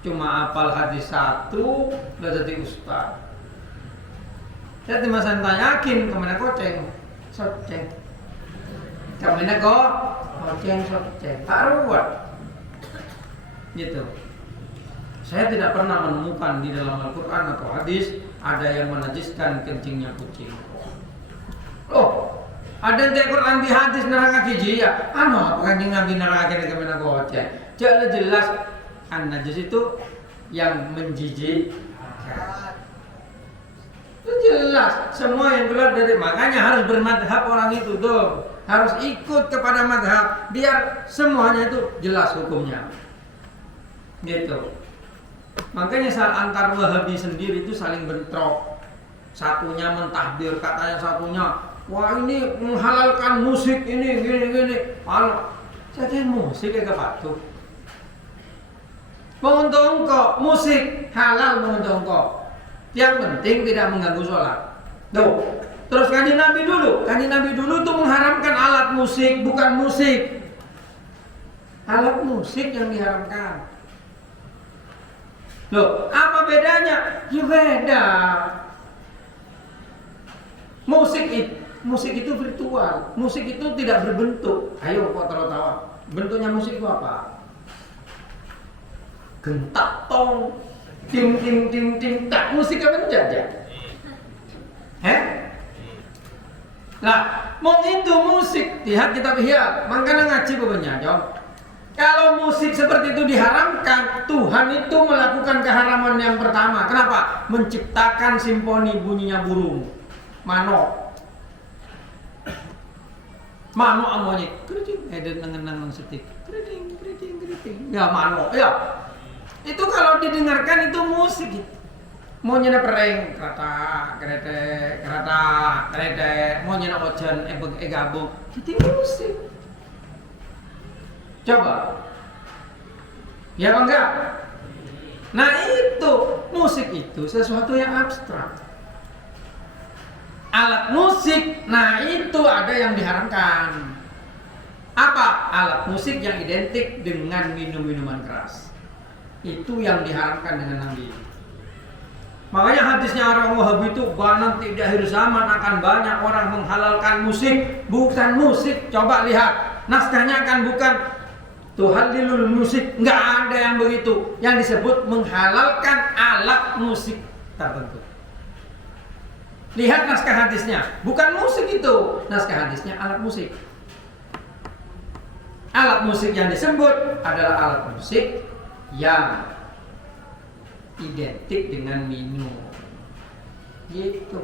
cuma hafal hadis satu udah jadi ustaz. Jadi masa tanyakin kemana koceng, soceng. Kemana koceng, soceng. Tak ruwet. Gitu. Saya tidak pernah menemukan di dalam Al-Quran atau hadis ada yang menajiskan kencingnya kucing. Oh, ada yang Quran di hadis neraka kiji ya. Apa kancing Nabi neraka kena kemana koceng? Jelas an-najis itu yang menjijikkan. Itu jelas semua yang keluar dari, makanya harus bermadhab orang itu tuh. Harus ikut kepada madhab biar semuanya itu jelas hukumnya. Gitu. Makanya saat antar Wahabi sendiri itu saling bentrok. Satunya mentahdir, katanya satunya, wah ini menghalalkan musik ini gini. Kalau saya musik ya patuh. Menguntung kok musik halal menguntung kok. Yang penting tidak mengganggu sholat. Tuh. Terus kanjeng Nabi dulu tuh mengharamkan alat musik, bukan musik. Alat musik yang diharamkan. Loh, apa bedanya? Ya beda. Musik itu virtual. Musik itu tidak berbentuk. Ayo kok tahu. Bentuknya musik itu apa? Gentak tong, ting tak, musik apa saja? Lah, mau itu musik, lihat kita lihat, makanya ngaji pokoknya, Jom. Kalau musik seperti itu diharamkan, Tuhan itu melakukan keharaman yang pertama. Kenapa? Menciptakan simfoni bunyinya burung, manok amonya, keriting, nengen setik, keriting, ya manok, ya. Itu kalau didengarkan itu musik gitu. Mau nyana pereng, kerata, mau nyana ojan, gabung, itu musik. Coba, ya apa enggak? Nah itu, musik itu sesuatu yang abstrak. Alat musik, nah itu ada yang diharamkan. Apa? Alat musik yang identik dengan minuman keras. Itu yang diharamkan dengan Nabi. Makanya hadisnya orang Wahabi itu nanti di akhir zaman akan banyak orang menghalalkan musik, bukan musik. Coba lihat, naskahnya akan bukan tuhallilul musik, nggak ada yang begitu. Yang disebut menghalalkan alat musik tertentu. Lihat naskah hadisnya, bukan musik itu. Naskah hadisnya alat musik. Alat musik yang disebut adalah alat musik yang identik dengan minum. Gitu.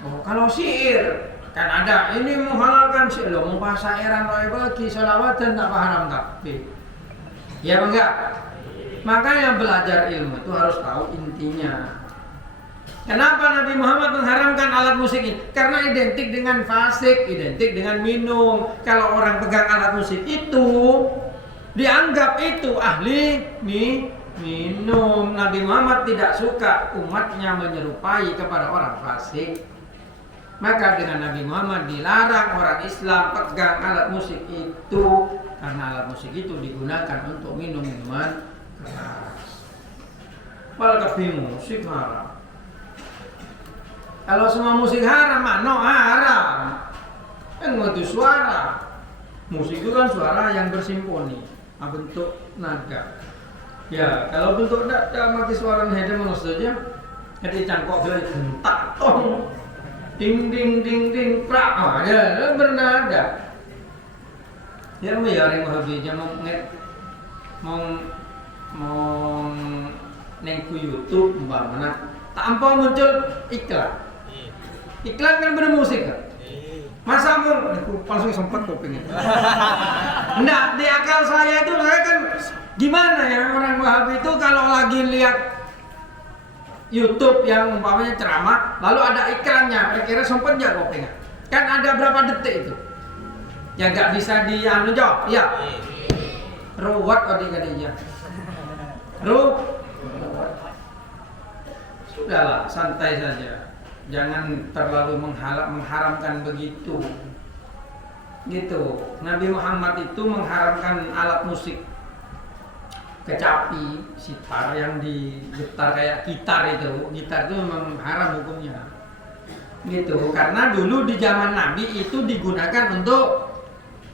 Oh, kalau syair kan ada ini menghalalkan syair loh, mau syairan wae bagi selawatan tak haram tapi. Ya enggak? Makanya belajar ilmu itu harus tahu intinya. Kenapa Nabi Muhammad mengharamkan alat musik ini? Karena identik dengan fasik, identik dengan minum. Kalau orang pegang alat musik itu dianggap itu ahli minum. Nabi Muhammad tidak suka umatnya menyerupai kepada orang fasik. Maka dengan Nabi Muhammad dilarang orang Islam pegang alat musik itu, karena alat musik itu digunakan untuk minum minuman keras. Malah musik haram. Kalau semua musik haram, haram. Itu suara. Musik itu kan suara yang bersimfoni, bentuk nada. Ya, kalau bentuk nada mati suara nada mana saja. Jadi cangkok dia gentak tong, ding prak, ya bernada. Ya mau ya orang Wahabi mau nengku YouTube umpamanya tanpa muncul iklan. Iklan kan bermusik kan? Masa aku langsung sempat kuping itu. Nah, di akal saya itu saya kan gimana ya orang Wahabi itu kalau lagi lihat YouTube yang umpamanya ceramah, lalu ada iklannya, kira-kira sempat nggak kuping? Kan ada berapa detik itu? Ya nggak bisa jawab, ya. Ruwet kadinya. Sudahlah, santai saja. jangan terlalu mengharamkan begitu. Gitu. Nabi Muhammad itu mengharamkan alat musik. Kecapi, sitar yang digetar kayak gitar itu. Gitar itu memang haram hukumnya. Gitu. Karena dulu di zaman Nabi itu digunakan untuk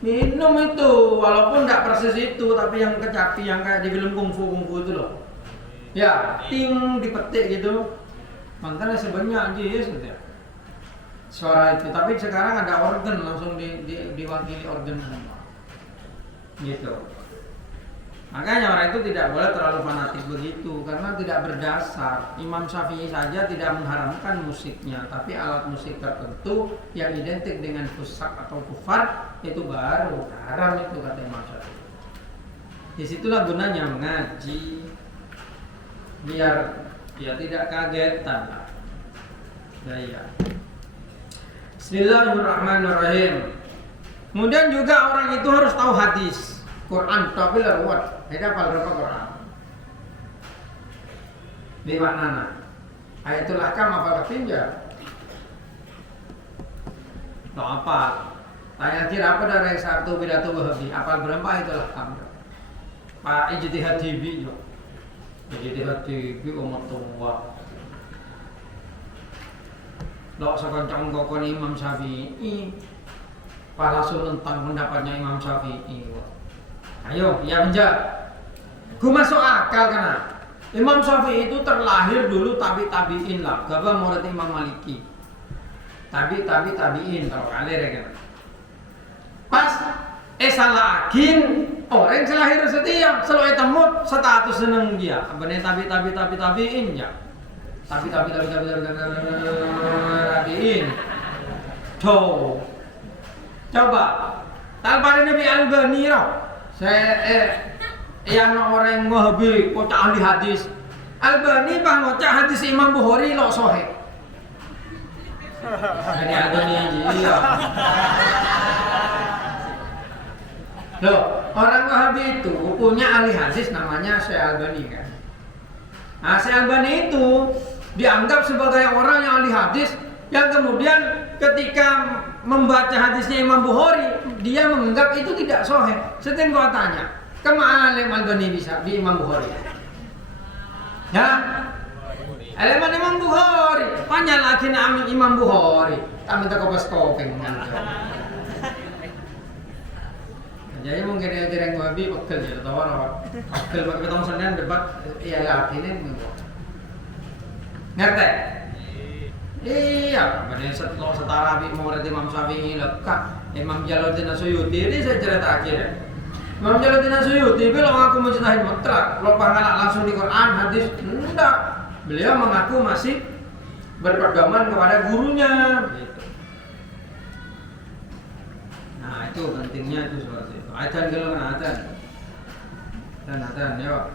minum itu, walaupun tidak persis itu, tapi yang kecapi yang kayak di film kungfu itu loh. Ya, ting dipetik gitu. Makanya sebenarnya aja gitu ya. Suara itu, tapi sekarang ada organ langsung diwakili organ semua. Gitu. Makanya orang itu tidak boleh terlalu fanatik begitu karena tidak berdasar. Imam Syafi'i saja tidak mengharamkan musiknya, tapi alat musik tertentu yang identik dengan fusak atau kufar itu baru haram itu kata Imam Syafi'i. Disitulah gunanya mengaji biar dia tidak kagetan lah. Ya. Bismillahirrahmanirrahim. Kemudian juga orang itu harus tahu hadis, Quran, tapi lewat. Kita hafal berapa Quran? Di maknana. Ayatul Ahkam hafal ketinja. Tahu apa? Tanya kira apa dari satu pidato Wahabi? Hafal berapa Ayatul Ahkam? Pak Ijtihad Tibi juga. Ijtihad Tibi umat tua. Lok sekoncong kokon Imam Syafi'i, palasu tentang pendapatnya Imam Syafi'i. Ayo, ya menjawab. Gue masuk akal karena Imam Syafi'i itu terlahir dulu tabi'in lah, gak murid Imam Maliki. Tabi'in kalau kalian ya kan. Pas salah akin orang selahir setia, selalu temut status seneng dia. Bener tabi'in ya. Tabi'in. Tuh. Coba. Talpari Nabi Albani loh. Yang orang Wahabi kocak ahli hadis. Albani bang kocak hadis Imam Bukhari lo sahih. Jadi Albani iya. Loh, orang Wahabi itu punya ahli hadis namanya Syekh Albani kan. Nah, Syekh Albani itu dianggap sebagai orang yang ahli hadis yang kemudian ketika membaca hadisnya Imam Bukhari dia menganggap itu tidak sahih. Setelah gua tanya, kemana Albani bisa di Imam Bukhari? Ya, elemen Imam Bukhari, panjang lagi nama Imam Bukhari. Tak minta kopas kopeng jadi mungkin kira-kira Wahabi pegel ya, tahu orang pegel pakai ketemu senian debat, iya lagi ini ngerti? Iya, kemudian setelah setara murid Imam Syafi'i lekat Imam Jalaluddin Suyuti ini saya cerita akhir. Imam Jalaluddin Suyuti bilang aku mujtahid mutlak, kalau panganak langsung di Quran hadis enggak. Beliau mengaku masih berpegangan kepada gurunya. Gitu. Nah itu pentingnya itu seperti itu. Adzan kalau kena adzan, ya.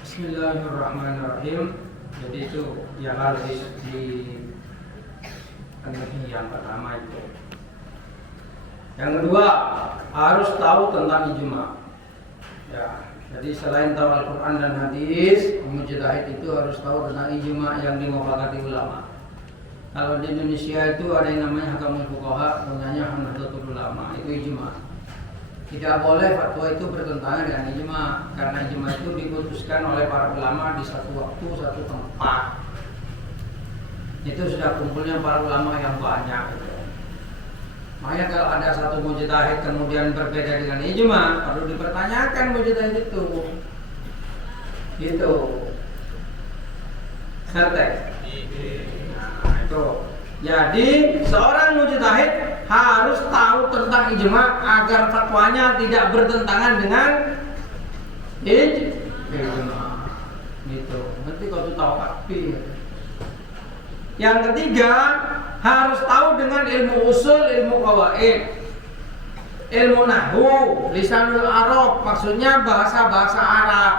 Bismillahirrahmanirrahim. Jadi itu yang harus dipenuhi yang pertama itu. Yang kedua harus tahu tentang ijma. Ya, jadi selain tahu Al-Quran dan hadis, mujtahid itu harus tahu tentang ijma yang dimufakati ulama. Kalau di Indonesia itu ada yang namanya Hakamul Fuqaha, punyanya Nahdlatul Ulama, itu ijma. Tidak boleh fatwa itu bertentangan dengan ijma, karena ijma itu diputuskan oleh para ulama di satu waktu, satu tempat. Itu sudah kumpulnya para ulama yang banyak. Makanya kalau ada satu mujtahid kemudian berbeda dengan ijma, perlu dipertanyakan mujtahid itu. Gitu. Ngerti? Nah, itu. Jadi seorang mujtahid harus tahu tentang ijma agar fatwanya tidak bertentangan dengan ijma. Gitu. Nanti kalau tahu kapi. Yang ketiga harus tahu dengan ilmu usul, ilmu qawaid, ilmu nahwu, lisanul Arab, maksudnya bahasa-bahasa Arab.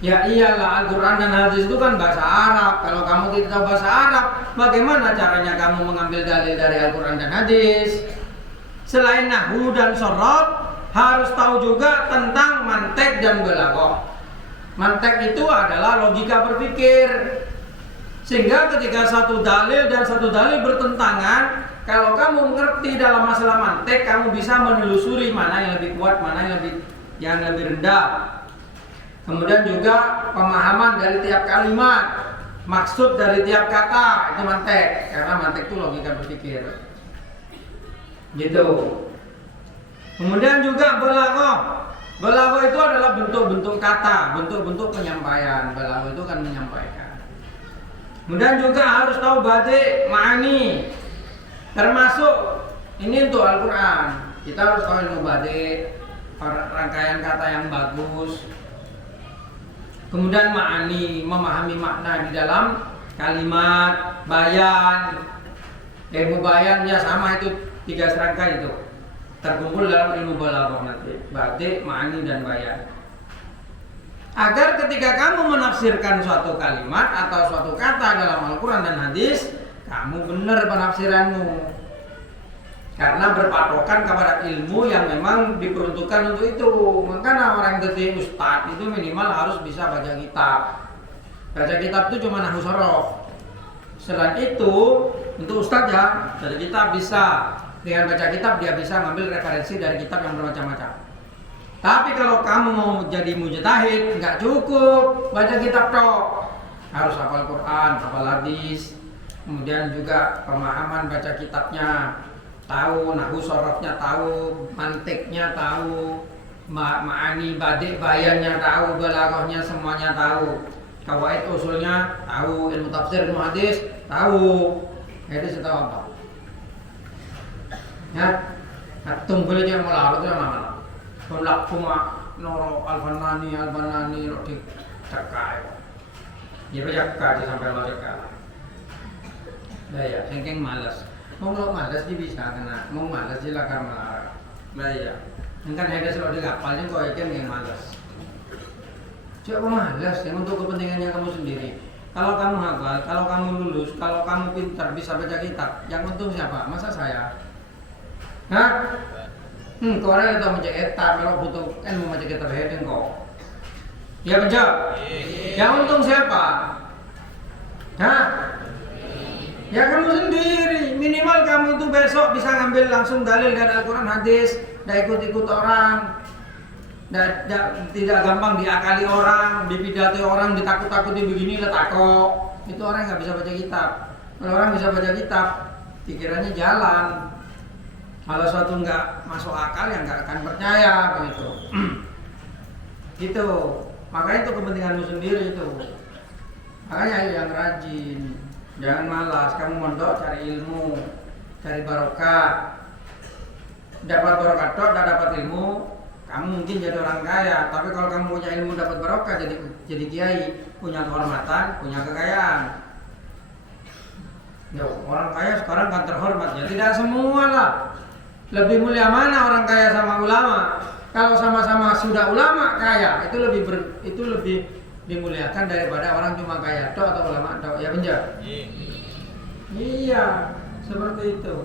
Ya iyalah, Al-Quran dan hadis itu kan bahasa Arab. Kalau kamu tidak tahu bahasa Arab, bagaimana caranya kamu mengambil dalil dari Al-Quran dan hadis? Selain nahwu dan sorab, harus tahu juga tentang mantek dan balaghah. Mantek itu adalah logika berpikir. Sehingga ketika satu dalil dan satu dalil bertentangan, kalau kamu mengerti dalam masalah mantek, kamu bisa menelusuri mana yang lebih kuat, mana yang lebih rendah. Kemudian juga pemahaman dari tiap kalimat, maksud dari tiap kata, itu mantek. Karena mantek itu logika berpikir. Gitu. Kemudian juga balaghah. Balaghah itu adalah bentuk-bentuk kata, bentuk-bentuk penyampaian. Balaghah itu kan menyampaikan. Kemudian juga harus tahu badi, ma'ani. Termasuk ini untuk Al-Quran. Kita harus tahu ilmu badi, rangkaian kata yang bagus. Kemudian ma'ani, memahami makna di dalam kalimat, bayan. Ilmu bayan ya sama itu 3 serangkai itu. Terkumpul dalam ilmu balaghah nanti. Badi, ma'ani dan bayan. Agar ketika kamu menafsirkan suatu kalimat atau suatu kata dalam Al-Quran dan hadis, kamu benar penafsiranmu. Karena berpatokan kepada ilmu yang memang diperuntukkan untuk itu. Makanya orang jadi ustadz itu minimal harus bisa baca kitab. Baca kitab itu cuma nahwu sorof. Selain itu, untuk ustadz ya, baca kitab bisa. Dengan baca kitab dia bisa ngambil referensi dari kitab yang bermacam-macam. Tapi kalau kamu mau jadi mujtahid, nggak cukup baca kitab tok. Harus hafal Quran, hafal hadis. Kemudian juga pemahaman baca kitabnya, tahu nahwu sorofnya, tahu mantiknya, tahu ma'ani badi bayannya, tahu balaghahnya, semuanya tahu. Kawaid usulnya tahu, ilmu tafsir, ilmu hadis tahu. Hadis tahu apa? Ya, atum boleh jangan malah itu yang mana? Kolak kuma noro alfanani lo di cakai. Ya berjaga sampai lo cakai. Nah ya, sengkeng malas. Mau malas dia bisa kena. Mau malas dia lakar melarang. Nah ya, kan ada selalu digapalnya kok ikan yang malas. Coba malas yang untuk kepentingannya kamu sendiri. Kalau kamu hafal, kalau kamu lulus, kalau kamu pintar bisa baca kitab, yang untung siapa? Masa saya? Hah? Orang itu macam eta kalau butuh kan mau macam kita hedeng kok. Ya betul. Yang untung siapa? Hah? Ya kamu sendiri. Minimal kamu itu besok bisa ngambil langsung dalil dari Al-Quran hadis, tidak ikut-ikut orang, tidak gampang diakali orang, dipidati orang, ditakut-takuti begini letakok. Itu orang nggak bisa baca kitab. Kalau orang bisa baca kitab, pikirannya jalan. Kalau suatu nggak masuk akal ya nggak akan percaya begitu. Gitu. Makanya itu kepentinganmu sendiri itu. Makanya yang rajin, jangan malas. Kamu mondok cari ilmu, cari barokah. Dapat barokah tidak dapat ilmu, kamu mungkin jadi orang kaya. Tapi kalau kamu punya ilmu dapat barokah, jadi kiai, punya kehormatan, punya kekayaan. Yo, orang kaya sekarang kan terhormat ya. Tidak semua lah. Lebih mulia mana orang kaya sama ulama? Kalau sama-sama sudah ulama kaya, itu lebih dimuliakan daripada orang cuma kaya tok atau ulama tok. Ya benar? Iya, seperti itu.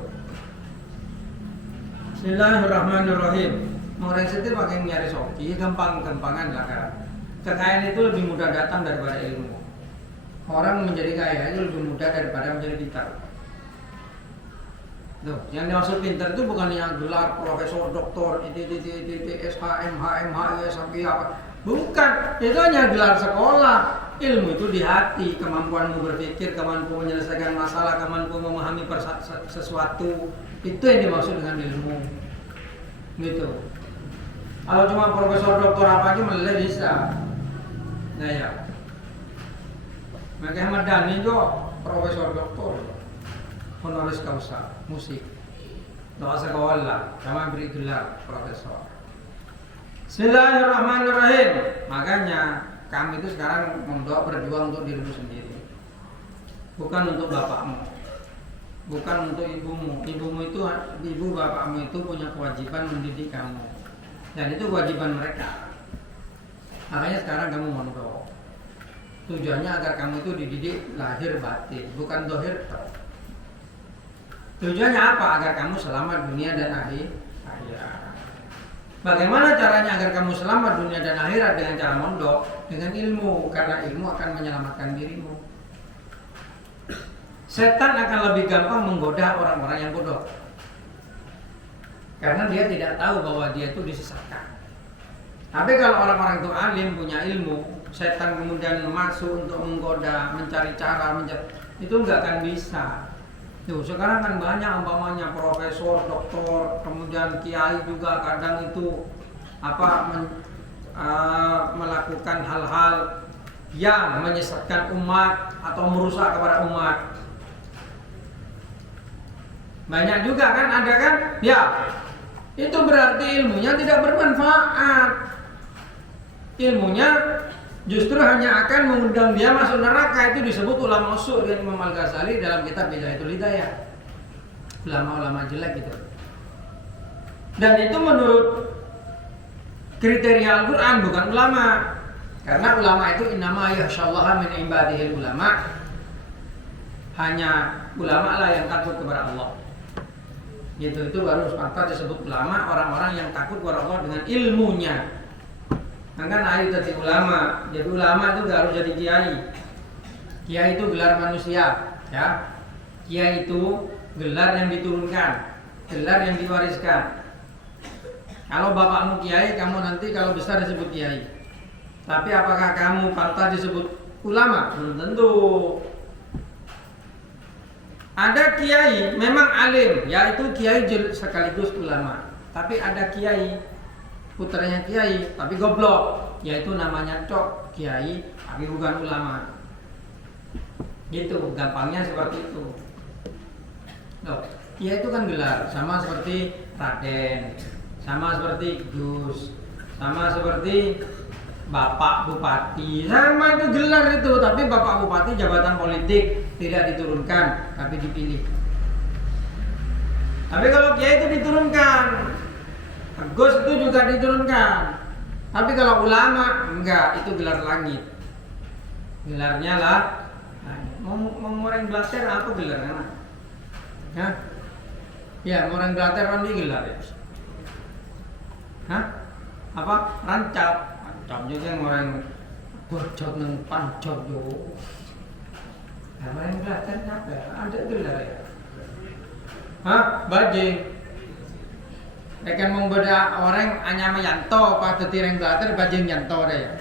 Bismillahirrahmanirrahim. Orang setir pakai nyari soki, gampang-gampangan lah kan. Kekayaan itu lebih mudah datang daripada ilmu. Orang menjadi kaya itu lebih mudah daripada menjadi pintar. Tuh, yang dimaksud pintar itu bukan yang gelar profesor, doktor, SH, MH, sampai apa. Bukan, itu hanya gelar sekolah. Ilmu itu di hati, kemampuanmu berpikir, kemampuan menyelesaikan masalah, kemampuan memahami sesuatu. Itu yang dimaksud dengan ilmu. Gitu. Kalau cuma profesor, doktor apa aja malah bisa. Nah ya. Maka Ahmad Dhani juga profesor, doktor. Honoris causa, musik. Doa sekolah lah, sama beri gelar profesor. Bismillahirrahmanirrahim. Makanya kami itu sekarang mondok berjuang untuk dirimu sendiri, bukan untuk bapakmu, bukan untuk ibumu. Ibu bapakmu itu punya kewajiban mendidik kamu, dan itu kewajiban mereka. Makanya sekarang kamu mondok. Tujuannya agar kamu itu dididik lahir batin, bukan dohir. Tujuannya apa? Agar kamu selamat dunia dan akhirat. Bagaimana caranya agar kamu selamat dunia dan akhirat? Dengan cara mondok, dengan ilmu, karena ilmu akan menyelamatkan dirimu. Setan akan lebih gampang menggoda orang-orang yang bodoh, karena dia tidak tahu bahwa dia itu disesatkan. Tapi kalau orang-orang itu alim, punya ilmu, setan kemudian masuk untuk menggoda, mencari cara, itu nggak akan bisa. Tuh, sekarang kan banyak umpamanya profesor, doktor, kemudian kiai juga kadang itu melakukan hal-hal yang menyesatkan umat atau merusak kepada umat. Banyak juga kan, ada kan? Ya, itu berarti ilmunya tidak bermanfaat. Ilmunya justru hanya akan mengundang dia masuk neraka. Itu disebut ulama usul dengan Imam Al-Ghazali dalam kitab Bidayatul Hidayah. Ulama-ulama jelek itu. Dan itu menurut kriteria Al-Quran, bukan ulama. Karena ulama itu innama yakhsyallaha min ibadihil ulama. Hanya ulama lah yang takut kepada Allah. Gitu, itu baru pantas disebut ulama, orang-orang yang takut kepada Allah dengan ilmunya. Kan ayu tadi ulama. Jadi ulama itu gak harus jadi kiai. Kiai itu gelar manusia, ya. Kiai itu gelar yang diturunkan, gelar yang diwariskan. Kalau bapakmu kiai, kamu nanti kalau besar disebut kiai. Tapi apakah kamu pantas disebut ulama? Belum tentu. Ada kiai memang alim, yaitu kiai sekaligus ulama. Tapi ada kiai putranya kiai tapi goblok, yaitu namanya cok kiai tapi bukan ulama. Gitu, gampangnya seperti itu. Loh, kiai itu kan gelar, sama seperti Raden, sama seperti Gus, sama seperti Bapak Bupati, sama itu gelar itu. Tapi Bapak Bupati jabatan politik, tidak diturunkan tapi dipilih. Tapi kalau kiai itu diturunkan, Gus itu juga diturunkan. Tapi kalau ulama enggak, itu gelar langit. Gelarnya lah mau orang blater apa gelarnya? Hah? Ya, orang blater kan di gelar ya. Hah? Apa? Rancap. Rancap juga yang orang bocot nang pancot yo. Nah, orang blater apa? Ada gelar ya. Hah? Bajing. Rekan mau beda orang hanya meyanto pas tetireng blater bajing yanto deh.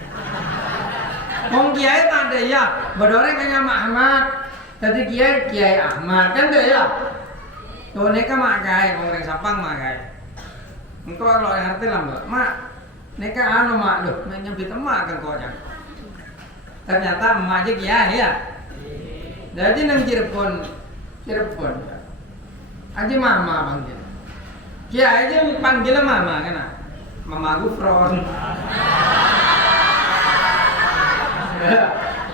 Wong kiai tak ada ya, beda orang hanya Ahmad. Tadi kiai Ahmad kan deh ya. Tuh neka makai, orang Sapang makai. Engkau kalau yang ngerti lah mbak, mak neka anu mak loh, nyebut emak kan kau jangan. Ternyata emak aja kiai ya. Jadi nang Cirebon, aja mama panggil. Kiai aja panggilnya mama kan? Mama Gufron.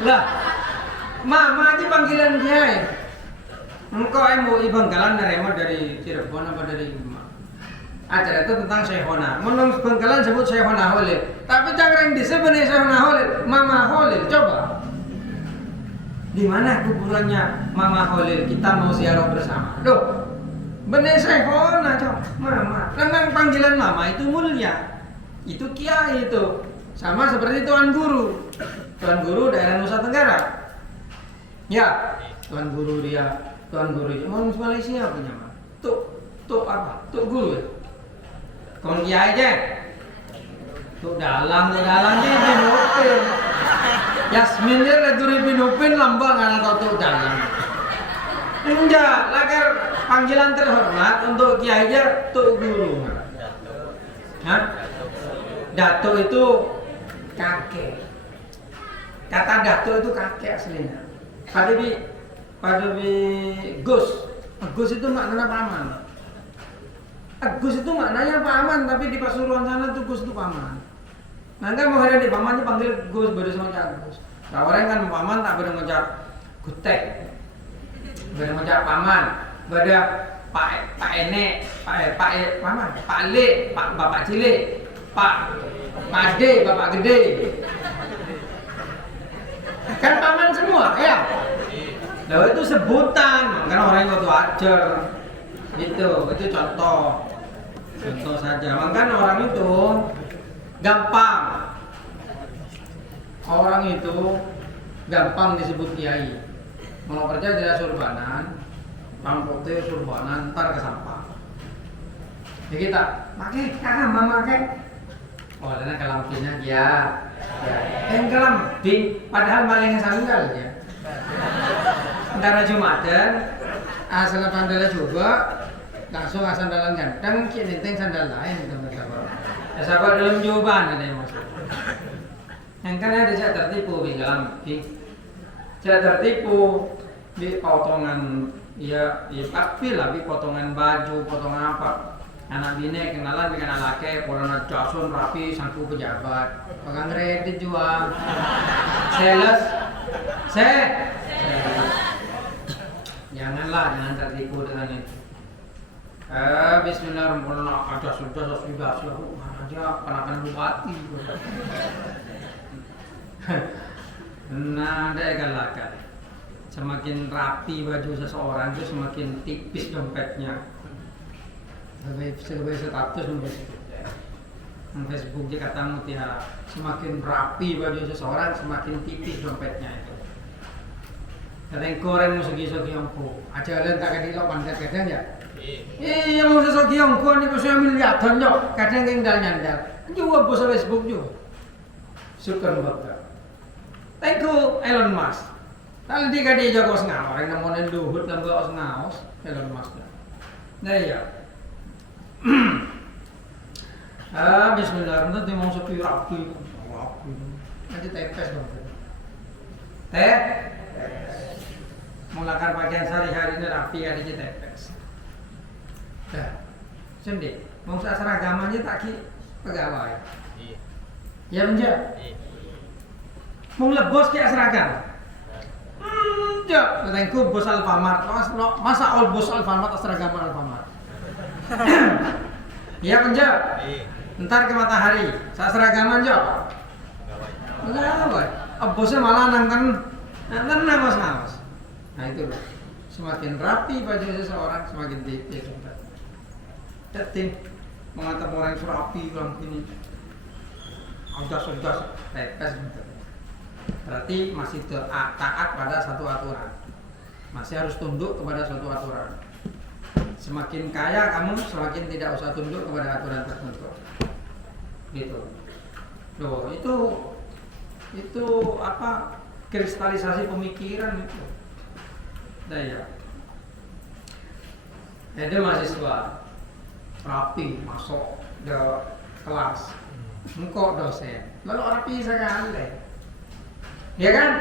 Lah, mama aja panggilan kiai. Engkau mau Bangkalan nerema dari Cirebon apa dari acara itu tentang Syekhona. Menurut Bangkalan sebut Syekhona Holil. Tapi jangan disebut Syekhona Holil, Mama Holil. Coba. Di mana kuburannya Mama Holil? Kita mau ziarah bersama. Loh, bener Syekhona coba. Mama. Memang panggilan mama itu mulia. Itu kiai itu. Sama seperti tuan guru. Tuan guru daerah Nusa Tenggara. Ya, tuan guru dia. Tuan guru orang Malaysia punya mah. Tuh apa? Tuh guru ya. Kon kiai aja. Tuh dalang ni binupin. Yasmin dia laturi binupin lambang anak tuh dalang. Enggak, lagar panggilan terhormat untuk kiai aja tuh guru. Hah? Dato itu kakek. Kata dato itu kakek aslinya. Pada Gus itu maknanya paman. Gus itu maknanya paman, tapi di Pasuruan sana tuh Gus itu paman. Nah kan mau hari di pamannya panggil Gus, beda sama Gus. Nah orang kan paman tak beda macam Gutek, beda macam paman, beda Pak Ene, Pak Le, Bapak Cilik, Pak Ade, Bapak Gede. Kan paman semua ya. Lalu itu sebutan, karena orang yang waktu ajar Itu contoh. Contoh saja. Makanya orang itu gampang. Orang itu gampang disebut kiai. Mau kerja dia surbanan, pampote surbanan, ntar ke sampah. Ya kita, pakai, kakak mama pakai. Oh, karena kelampinnya ya. Yang kelampin, padahal malingnya sanggal ya. Antara Jumatan, asal pandala coba, langsung asal sandalan ganteng, kini nenteng sandal lain teman-teman. Ya sahabat dalam jawaban ada yang masuk. Yang kan ada saya tertipu di kelampin. Saya tertipu di potongan ya tapi lah di potongan baju, potongan apa. Anak bini kenalan dengan anak laki, pola jasun rapi, sangku pejabat, pegang kredit jual, sales, janganlah, jangan tertipu dengan itu. Bismillahirrahmanirrahim, ada sudah aja penakan bupati. Nah, ada galakkan. Semakin rapi baju seseorang itu semakin tipis dompetnya. Sebagai status Facebook dia katamu tiara semakin rapi baju seseorang semakin tipis dompetnya itu. Kadang koreng musuh ongko aja kalian tak kadilok pandat kadang ya iya musuh ongko ini bisa miliaran yo kadang nyandal juga bos Facebook juga syukur banget. Thank you Elon Musk kalau dia kadang jago sengawas orang namanya Luhut lembaga sengawas Elon Musk nah ya bismillah, nanti mau sepi rapi, nanti tepes dong. Mulakan pakaian sehari-hari ini rapi, ada aja tepes. Dah, sendiri. Mau seragamanya tak ki pegawai. Ya menjak. Mau lebos ki seragam. Ya, katanya bos Alfamart. Masa all bos Alfamart seragam Alfamart. Iya penjak. Ntar ke matahari. Saat seragaman jawab. Enggak, bosnya malah nangkan ngawas. Nah itu loh. Semakin rapi baju seseorang semakin tipis. Detin mengatap orang yang rapi bilang ini. Udah tepes. Berarti masih taat pada satu aturan. Masih harus tunduk kepada suatu aturan. Semakin kaya kamu, semakin tidak usah tunduk kepada aturan tertentu. Gitu. Loh, itu apa? Kristalisasi pemikiran itu. Daya. Ada mahasiswa rapi masuk ke kelas. Engkau dosen. Lalu rapi sekali. Ya kan?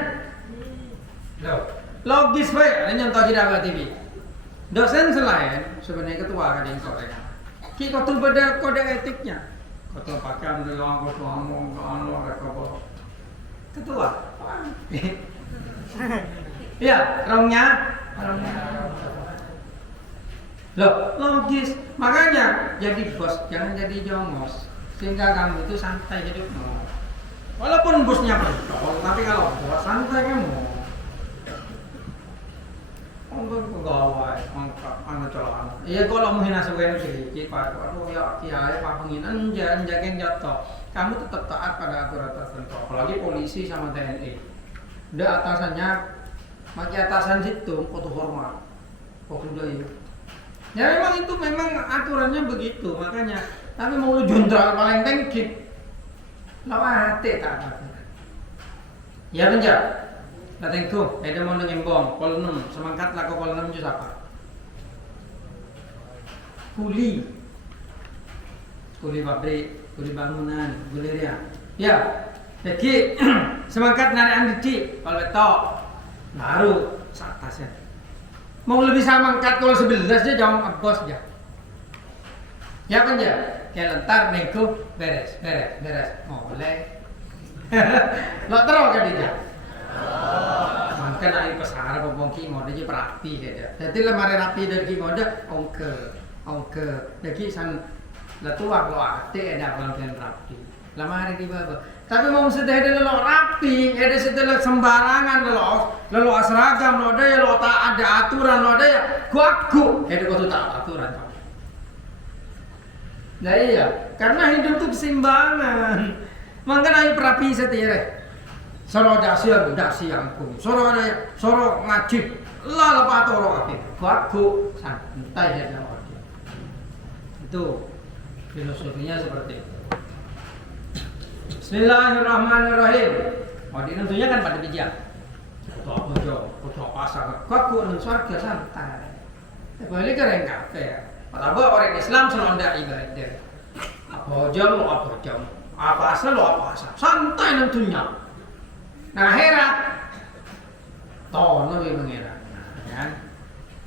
Loh, logis baik. Ada nyontoh tidak TV. Dosen selain sebenarnya ketua kadang sore. Ki kotul pada kode etiknya. Kotul pakaian bilang kotul ngomong rekor. Ketua. Ya, rongnya. Loh, logis. Makanya jadi bos, jangan jadi jongos. Sehingga kamu itu santai hidupmu. Walaupun bosnya betul, tapi kalau bos santai kamu. Untuk pegawai, angkat celaan. Iya kalau menghina sebagai sedikit, Pak. Aduh ya kiai Pak penghinaan jangan jatuh. Kamu tetap taat pada aturan tertentu. Apalagi polisi sama TNI. Udah atasannya, maki atasan situ, foto hormat. Kok udah ya? Ya memang itu aturannya begitu, makanya. Tapi mau lu jundral paling tengkit. Lawa hati tak apa. Ya penjak. Natengku, ada mau nengembong, kolonum, semangkat laku kolonum itu apa? Kuli pabrik, kuli bangunan, kuli dia. Ya, jadi semangkat narian didik, kalau betok, baru seatasnya. Mau lebih semangkat kalau 11 dia jauh bos dia. Ya kan ya? Kayak lentar nengku, beres. Boleh. Lo terus kan dia. Mungkin air pesara pembongki ngode aja rapi saja. Jadi lemari rapi dari ngode ongke. Jadi san letuak lo ate ada pelan rapi. Lemari di bawah. Tapi mau mesti ada lo rapi, ada setelah sembarangan lo seragam, lo ada ya lo tak ada aturan, lo ada ya kuaku, ada kau tak aturan. Nah iya, karena hidup itu keseimbangan. Makanya ayo perapi setire. Soro dasi yang pun, soro ngaji, lah lepas toro api, kuaku santai aja orang. Itu filosofinya seperti itu. Bismillahirrahmanirrahim. Oh, di tentunya kan pada bijak. Kutu pasang, kaku nang surga santai. Boleh keren kafe. Apa orang Islam selalu ada ibadah. Apa jam, apa asal santai tentunya. Nah akhirat, tono mengira, kan?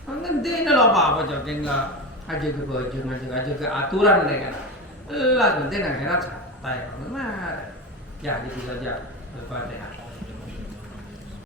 Nanti ini lo apa jauh tinggal aja ke baju, aja ke aturan mereka. Lah nanti akhirat santai, benar. Ya, itu saja. Al-Fatihah.